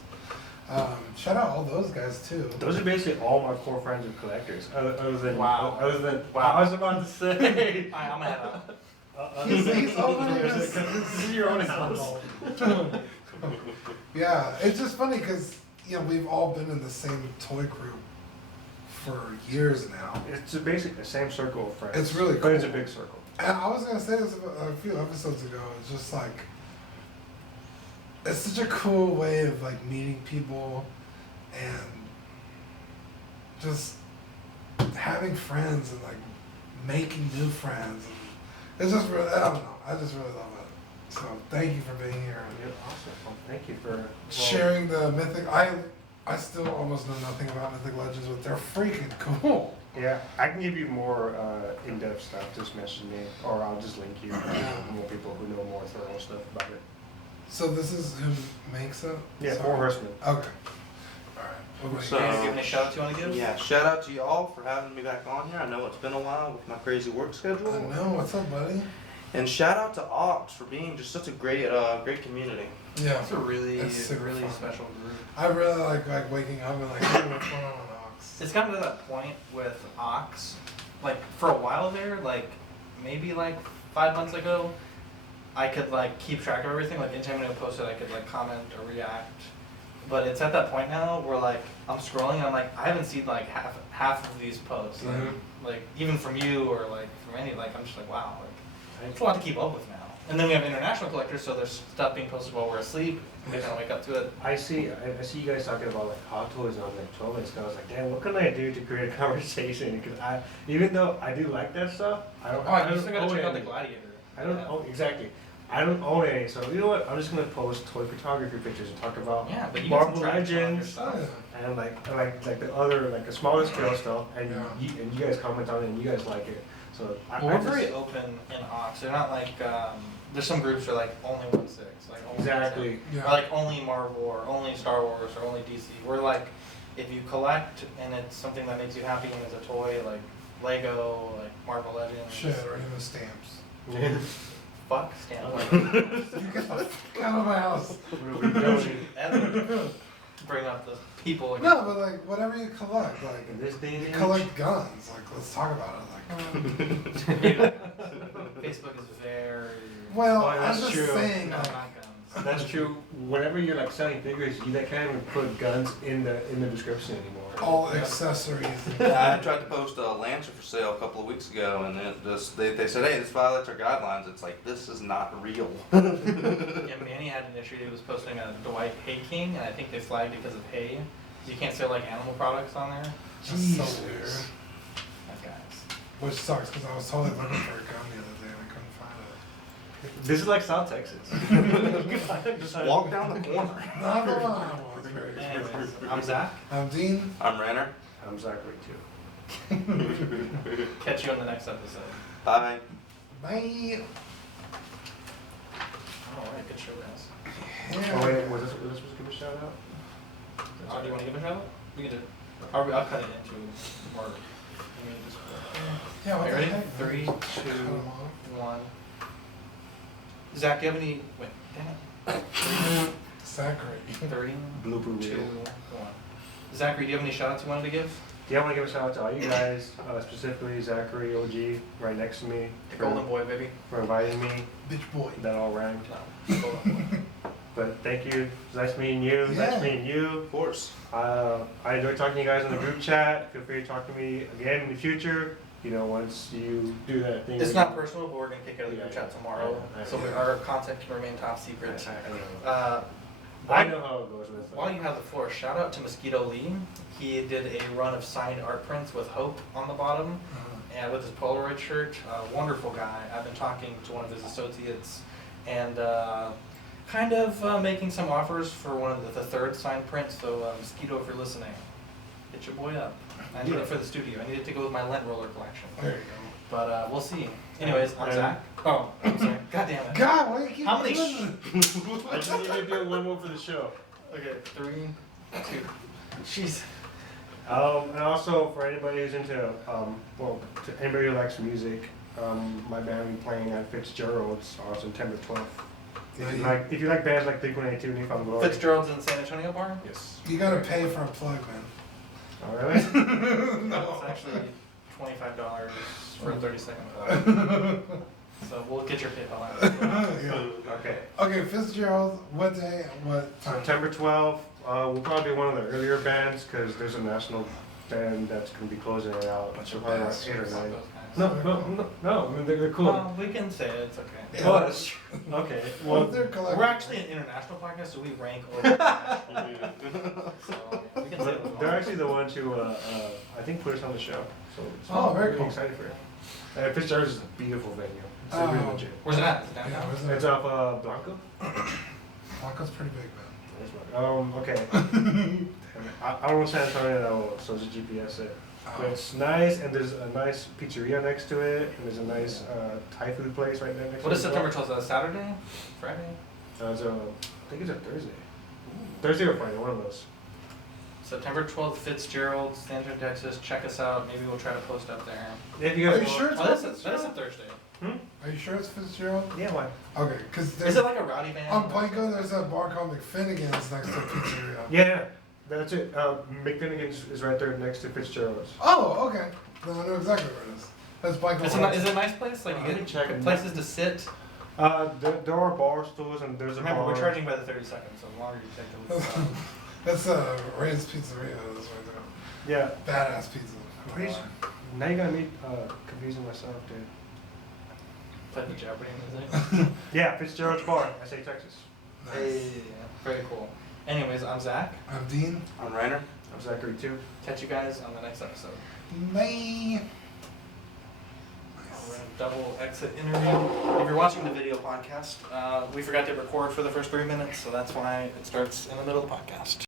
Shout out all those guys too. Those are basically all my core friends and collectors. Other than Wow. I was about to say. I'm gonna head out. He's over there. This is your own house. Yeah, it's just funny because we've all been in the same toy group for years now. It's basically the same circle of friends. It's really But it's a cool. big circle. And I was gonna say this a few episodes ago. It's just like it's such a cool way of like meeting people and just having friends and like making new friends. And it's just really, I don't know. I just really love it. So thank you for being here Yeah, and awesome. Well, thank you for sharing the mythic. I still almost know nothing about Mythic Legends, but they're freaking cool. Yeah, I can give you more in-depth stuff. Just message me, or I'll just link you to more people who know more thorough stuff about it. So this is who makes it? Yeah, Sorry. or Horseman. Okay. Alright. What about So- you? You guys have any shout outs you want to give? Yeah, shout out to y'all for having me back on here. I know it's been a while with my crazy work schedule. I know. What's up, buddy? And shout out to Ox for being just such a great community. Yeah. It's a really It's super really fun. special group. I really like waking up and like, hey, what's going on with Ox? It's gotten to that point with Ox, like for a while there, like maybe like 5 months ago, I could like keep track of everything. Like anytime I post it, I could like comment or react. But it's at that point now where like I'm scrolling and I'm like I haven't seen like half of these posts, like even from you or like from any like I'm just like wow, like it's a lot to keep up with now. And then we have international collectors, so there's stuff being posted while we're asleep. We kind of wake up to it. I see you guys talking about like Hot Toys on like 12 inch. I was like, damn, what can I do to create a conversation? Because even though I do like that stuff, I don't. I Oh, you don't still gotta own check out the any. Gladiator. I don't own exactly. I don't own any, so you know what? I'm just gonna post toy photography pictures and talk about Yeah, but you get some Marvel traction on your Legends stuff. Yeah. and like the other like the smaller scale stuff, and Yeah. you guys comment on it and you guys like it. So Well, we're very open in Ox. They're not like there's some groups that are like only 1/6, like only exactly. Yeah. or like only Marvel or only Star Wars or only DC. We're like if you collect and it's something that makes you happy and it's a toy like Lego, like Marvel Legends. Shit, or even stamps. Fuck Stan. Like, You get the fuck out of my house. bring up the people. Again. No, but like whatever you collect, like In this day and you age, collect guns. Like let's talk about it. Like, Facebook is very. well, Oh, I'm that's just true. saying. No, Like, not guns. That's true. Whenever you're like selling figures, you can't even put guns in the description anymore. all accessories. I tried to post a Lancer for sale a couple of weeks ago, and it just they said, hey, this violates our guidelines. It's like this is not real. Yeah, Manny had an issue. He was posting a Dwight Hay King, and I think they flagged it because of hay. You can't sell like animal products on there. That's so weird. That guys. Which sucks because I was totally looking for a gun the other day and I couldn't find it. This is like South Texas. Just walk down the corner. Not the one I was. Anyways, I'm Zach. I'm Dean. I'm Renner. I'm Zachary too. Catch you on the next episode. Bye. Bye. Alright, good show, guys. Oh wait, was this supposed to give a shout out? Do you want to give a shout out? We can do it. I'll cut it into more. Yeah, what Okay, the ready? heck? 3, 2, Cut 'em off. 1. Zach, do you have any, wait, damn it. Zachary. 30, Blooper 2, reel. 1. Zachary, do you have any shout outs you wanted to give? Yeah, I want to give a shout out to all you guys, specifically Zachary, OG, right next to me, The golden boy, baby. for inviting me. Bitch boy. That all rhymed. No, the golden boy. But thank you. It's nice meeting you. It's nice Yeah. meeting you. Of course. I enjoy talking to you guys in the group chat. Feel free to talk to me again in the future. You know, once you do that thing. It's not personal, but we're gonna kick it out of the group Yeah, chat tomorrow, yeah. so our content can remain top secret. I know. I know how it goes with it. While you have the floor, shout out to Mosquito Lee. He did a run of signed art prints with Hope on the bottom, and with his Polaroid shirt. Wonderful guy. I've been talking to one of his associates, and kind of making some offers for one of the third signed print. So Mosquito, if you're listening, hit your boy up. I need it for the studio. I need it to go with my lint roller collection. There you But we'll see. Anyways, I'm And- Zach. Oh, I'm sorry. God damn go. it. God, why do you keep How many doing I just need to do one more for the show. Okay, 3, 2. Jeez. And also for anybody who's into, well, to anybody who likes music, my band will be playing at Fitzgerald's on September 12th. Yeah, If you like bands like Blink-182, New Found Glory. Fitzgerald's in San Antonio bar? Yes. You gotta pay for a plug, Oh, really? man. It's actually $25 for a 30-second plug. So we'll get your PayPal out. Yeah. Okay. Okay, Fitzgerald, what day, what time? September 12th, we'll probably be one of the earlier bands because there's a national band that's going to be closing it out. Bunch So of probably like bastards. 8 or Those 9. guys. No, I mean, they're cool. Well, we can say it, it's okay. Yeah. Oh, that's true. Okay. Well, Well, they're collecting. We're actually an international podcast, so we rank over international. So we can say what we they're want. actually the ones who, I think, put us on the show. So Oh, very really cool. excited for it. Fitzgerald's is a beautiful venue. It's Oh. really legit. Where's it at? Is it Yeah, downtown? where's It's that? off Blanco. Blanco's pretty big, Okay. I don't know San Antonio, so it's a GPS it. But man. it's nice, and there's a nice pizzeria next to it, and there's a nice Thai food place right there next What to is it. September 12th? Is that Saturday? Friday? It's I think it's a Thursday. Thursday or Friday, one of those. September 12th, Fitzgerald, San Antonio, Texas. Check us out. Maybe we'll try to post up there. If you Are guys you want- sure it's Oh, that's a Fitzgerald? Thursday. Are you sure it's Fitzgerald? Yeah, why? Okay, because Is there's it like a rowdy band? on Blanco there's a bar called McFinnigan's next to a pizzeria. Yeah, that's it. McFinnigan's is right there next to Fitzgerald's. Oh, okay. Then I know exactly where it is. That's Blanco. Is it a nice place? Like I you didn't get check it. places to sit? There are bar stools, and there's a Remember, bar. we're charging by the 30 seconds, so the longer you take to look. That's Ray's Pizzeria. That's right there. Yeah. Badass pizza. Please. Now you gotta meet confusing myself, dude. Play the Jeopardy music. Yeah, Fitzgerald's Bar, SA, Texas. Nice. Hey, very cool. Anyways, I'm Zach. I'm Dean. I'm Reiner. I'm Zachary too. Catch you guys on the next episode. Bye. We're in a double exit interview. If you're watching the video podcast, we forgot to record for the first 3 minutes, so that's why it starts in the middle of the podcast.